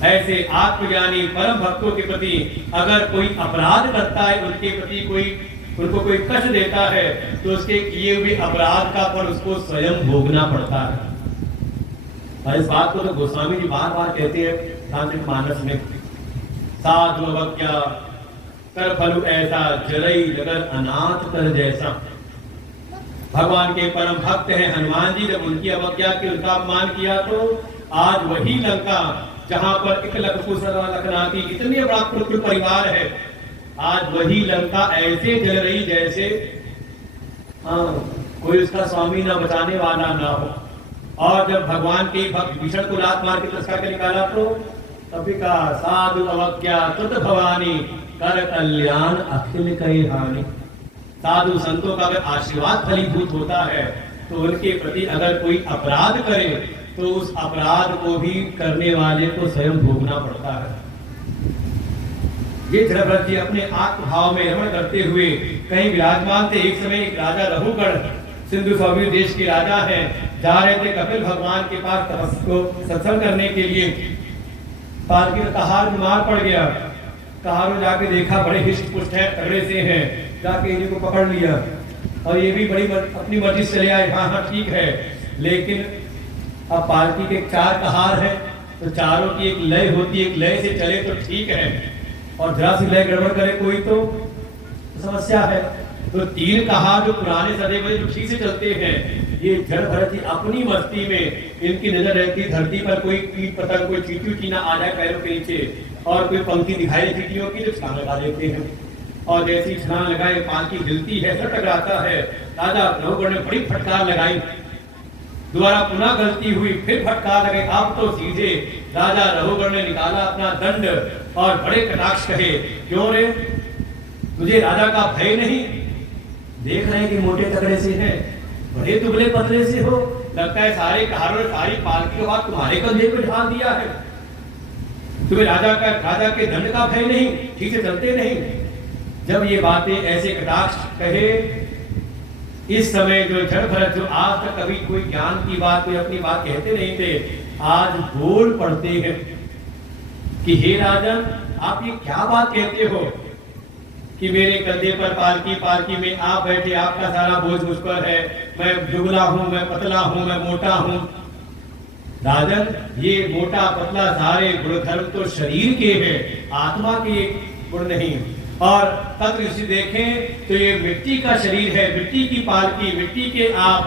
ऐसे आत्मज्ञानी परम भक्तों के प्रति अगर कोई अपराध करता है, उनके प्रति उनको कोई कष्ट देता है, तो उसके किए हुए अपराध का फल उसको स्वयं भोगना पड़ता है। और इस बात को तो गोस्वामी जी बार बार कहते हैं तांत्रिक मानस में, साधु अवज्ञा कर फलु ऐसा, जरई लगन अनाथ कर जैसा। भगवान के परम भक्त हैं हनुमान जी, जब उनकी अवज्ञा की, उनका अपमान किया, तो आज वही लंका जहां पर एक लखनाती इतने बड़ा कुल परिवार है, आज वही लंका ऐसे जल रही जैसे कोई उसका स्वामी ना बचाने वाला ना हो। और जब भगवान के भक्त भीषण को लात मार के तस्का के निकाला, तो तभी कहा साधु अवज्ञा तुत भवानी कर कल्याण अखिल कई हानि। साधु संतों का अगर आशीर्वाद फलीभूत होता है, तो उनके प्रति अगर कोई अपराध करे, तो उस अपराध को भी करने वाले को स्वयं भोगना पड़ता है। ये जड़भरत जी अपने आत्मभाव में रमण करते हुए कहीं विराजमान थे। एक समय एक राजा रघुगण, सिंधु सौवीर देश के राजा हैं, जा रहे थे कपिल भगवान के पास तपस्या को सत्संग करने के लिए। पालकी का कहार बीमार पड़ गया, कहारों जाके देखा बड़े हिष्ट पुष्ट है, तगड़े से हैं, जाके इन्हीं को पकड़ लिया और ये भी बड़ी अपनी मर्जी से चले आए, हाँ ठीक है। लेकिन अब पालकी के 4 कहार है, तो चारों की एक लय होती है, एक लय से चले तो ठीक है, और जरा सी लय गड़बड़ करे कोई तो समस्या है। तो 3 कहार जो पुराने सदे वाले जो ठीक से चलते हैं, ये जड़ भरत जी अपनी मस्ती में इनकी नजर रहती धरती पर कोई कीट पतंग, कोई चींटी उटी ना आ जाए पैरों के नीचे, और कोई पंक्ति दिखाई चींटियों की, तो छलांग लगा देते हैं। और जैसी छलांग लगाए पालकी हिलती है, सर टकराता है। राजा रघुगण ने बड़ी फटकार लगाई, दोबारा पुनः गलती हुई, फिर फटकार लगाई। अब तो सीधे राजा रघुगण ने निकाला अपना दंड और बड़े कटाक्ष कहे, क्यों रे, तुझे राजा का भय नहीं? देख रहे हैं कि मोटे तगड़े से हैं, बड़े दुबले पतले से हो, लगता है सारे कहारों ने सारी पालकी का तुम्हारे कंधे पे ढाल दिया है। तुम्हें राजा के दंड का भय नहीं, ठीक से चलते नहीं। जब ये बातें ऐसे कटाक्ष कहे, इस समय जो जड़ भरत, जो आज तक कभी कोई ज्ञान की बात, कोई अपनी बात कहते नहीं थे, आज बोल पड़ते हैं कि हे राजन, आप ये क्या बात कहते हो कि मेरे कंधे पर पालकी में आप बैठे, आपका सारा बोझ मुझ पर है, मैं दुबला हूं, मैं पतला हूं, मैं मोटा हूं। राजन, ये मोटा पतला सारे गुण धर्म तो शरीर के हैं, आत्मा के गुण नहीं। और तत्व इसे देखें तो ये मिट्टी का शरीर है, मिट्टी की पालकी, मिट्टी के आप,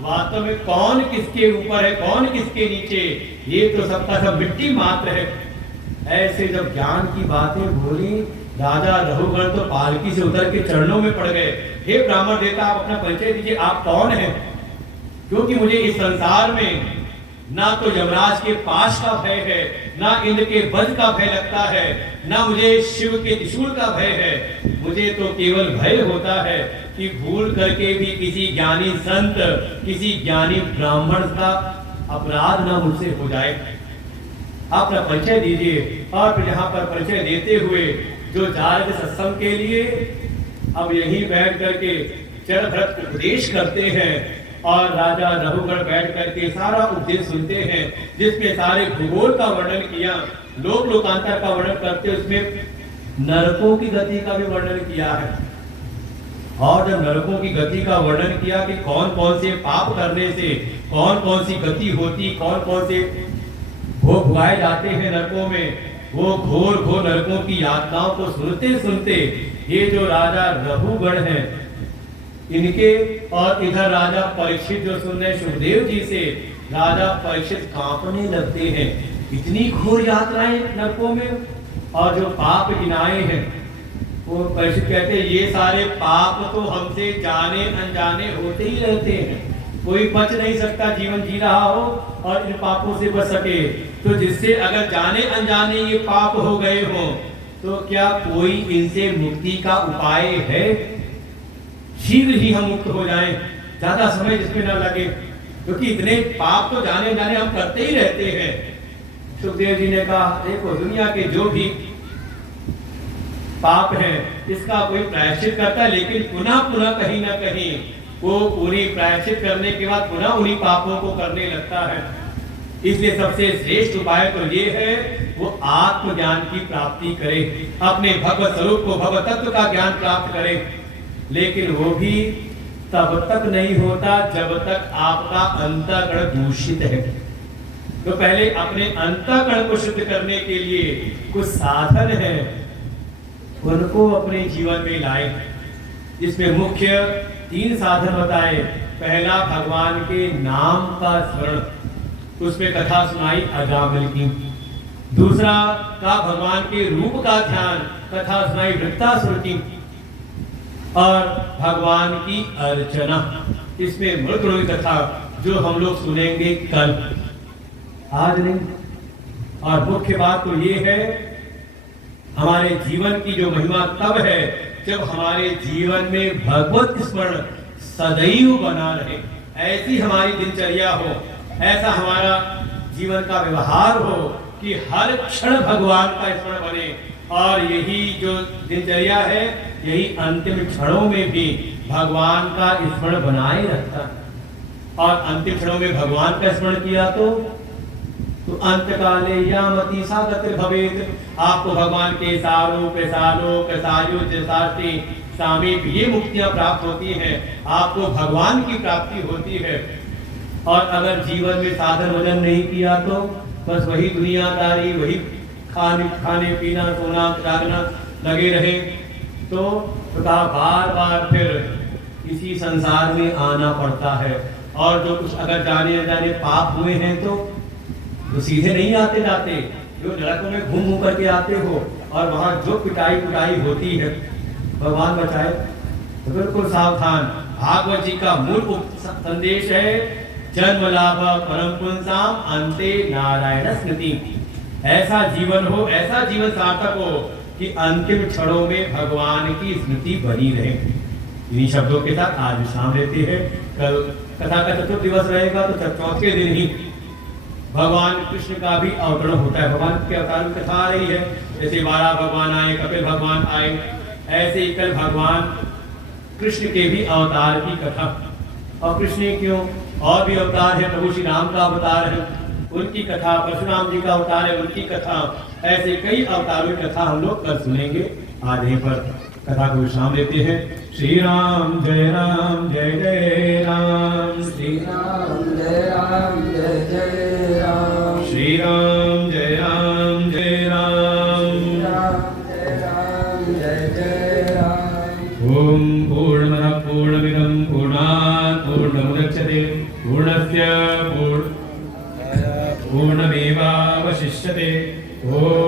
वास्तव में कौन किसके ऊपर है, कौन किसके नीचे, ये तो सबका सब मिट्टी मात्र है। ऐसे जब ज्ञान की बातें बोली, राजा रघुगण तो पालकी से उतर के चरणों में पड़ गए। हे ब्राह्मण देवता, आप अपना परिचय दीजिए, आप कौन हैं? क्योंकि मुझे इस संसार में ना तो यमराज के पाश का भय है, ना इंद्र के वज्र का भय लगता है, ना मुझे शिव के त्रिशूल का भय है। मुझे तो केवल भय होता है कि भूल करके भी किसी ज्ञानी संत, किसी ज्ञानी ब्राह्मण का अपराध ना मुझसे हो जाए। अपना परिचय दीजिए। और फिर यहाँ पर परिचय देते हुए जो जा रहे थे सत्संग के लिए, अब यहीं बैठ करके जड़ भरत को उपदेश करते हैं। और राजा रघुगण बैठ करके सारा उपदेश सुनते हैं, जिसमें सारे भूगोल का वर्णन किया, लोकांतर का वर्णन करते, उसमें नरकों की गति का भी वर्णन किया है। और जब नरकों की गति का वर्णन किया कि कौन कौन से पाप करने से कौन कौन सी गति होती, कौन कौन से भोग भुगाए जाते हैं नरकों में, वो घोर घोर नरकों की यातनाओं को सुनते सुनते ये जो राजा रघुगण हैं इनके और इधर राजा परीक्षित जो सुन रहे सुखदेव जी से, राजा परीक्षित कांपने लगते हैं। इतनी घोर यात्राएं नरकों में, और जो पाप गिनाए हैं वो परीक्षित कहते हैं ये सारे पाप तो हमसे जाने अनजाने होते ही रहते हैं, कोई बच नहीं सकता जीवन जी रहा हो और इन पापों से बच सके। तो जिससे अगर जाने अनजाने ये पाप हो गए हो तो क्या कोई इनसे मुक्ति का उपाय है? शीघ्र ही हम मुक्त हो जाएं, ज्यादा समय जिसमें न लगे, क्योंकि इतने पाप तो जाने अनजाने हम करते ही रहते हैं। सुखदेव जी ने कहा देखो दुनिया के जो भी पाप है इसका कोई प्रायश्चित करता है, लेकिन पुनः पुनः कहीं ना कहीं वो पूरी प्रायश्चित करने के बाद पुनः उन्हीं पापों को करने लगता है। इसलिए सबसे श्रेष्ठ उपाय तो ये है वो आत्मज्ञान की प्राप्ति करे, अपने भगवत स्वरूप को भगवत तत्व का ज्ञान प्राप्त करे। लेकिन वो भी तब तक नहीं होता जब तक आपका अंतःकरण दूषित है। तो पहले अपने अंतःकरण को शुद्ध करने के लिए कुछ साधन है, उनको अपने जीवन में लाए। जिसमें मुख्य 3 साधन बताए। पहला भगवान के नाम का स्मरण, उसमें कथा सुनाई अजामिल की। दूसरा का भगवान के रूप का ध्यान, कथा सुनाई वृत्तासुर की। और भगवान की अर्चना, इसमें मृत कथा जो हम लोग सुनेंगे कल, आज नहीं। और मुख्य बात तो ये है हमारे जीवन की जो महिमा तब है जब हमारे जीवन में भगवत स्मरण सदैव बना रहे, ऐसी हमारी दिनचर्या हो, ऐसा हमारा जीवन का व्यवहार हो कि हर क्षण भगवान का स्मरण बने। और यही जो दिनचर्या है यही अंतिम क्षणों में भी भगवान का स्मरण बनाए रखता है। और अंतिम क्षणों में भगवान का स्मरण किया तो अंतकाले यामति सागत्र भवेत, आपको भगवान के सारूप सालोक सायुज्य साष्टी सामीप ये मुक्तियां प्राप्त होती हैं, आपको भगवान की प्राप्ति होती है। और अगर जीवन में साधन वजन नहीं किया तो बस वही दुनियादारी, वही खाने पीना सोना जागना लगे रहे तो बार बार फिर इसी संसार में आना पड़ता है। और जो कुछ अगर जाने अनजाने पाप हुए हैं तो सीधे नहीं आते जाते, जो नरकों में घूम घूम करके आते हो और वहां जो पिटाई कुटाई होती है, भगवान बचाए। तो बिल्कुल सावधान। भागवत जी का मूल संदेश है जन्म लाभ परम पुंसाम अंते नारायण स्मृति। ऐसा जीवन हो, ऐसा जीवन सार्थक हो कि अंतिम क्षणों में भगवान की स्मृति बनी रहे। इन्हीं शब्दों के साथ आज विश्राम लेते हैं। कल कथा का चतुर्थ दिवस रहेगा तो चौथे दिन ही भगवान कृष्ण का भी अवतरण होता है। भगवान के अवतार की कथा आ रही है, जैसे 12 भगवान आए, कपिल भगवान आए, ऐसे ही कल भगवान कृष्ण के भी अवतार की कथा। और कृष्ण क्यों और भी अवतार है, प्रभु श्री राम का अवतार है उनकी कथा, परशुराम जी का अवतार है उनकी कथा, ऐसे कई अवतारों की कथा हम लोग कल सुनेंगे। आज यहीं पर कथा को विश्राम लेते हैं। श्री राम जय जय राम, श्री राम जय जय राम, श्री राम जय राम, जय राम जय जय राम। ओम पूर्णमदः पूर्णमिदं पूर्णात् पूर्णमुदच्यते पूर्णस्य पूर्णमेवावशिष्यते। ओम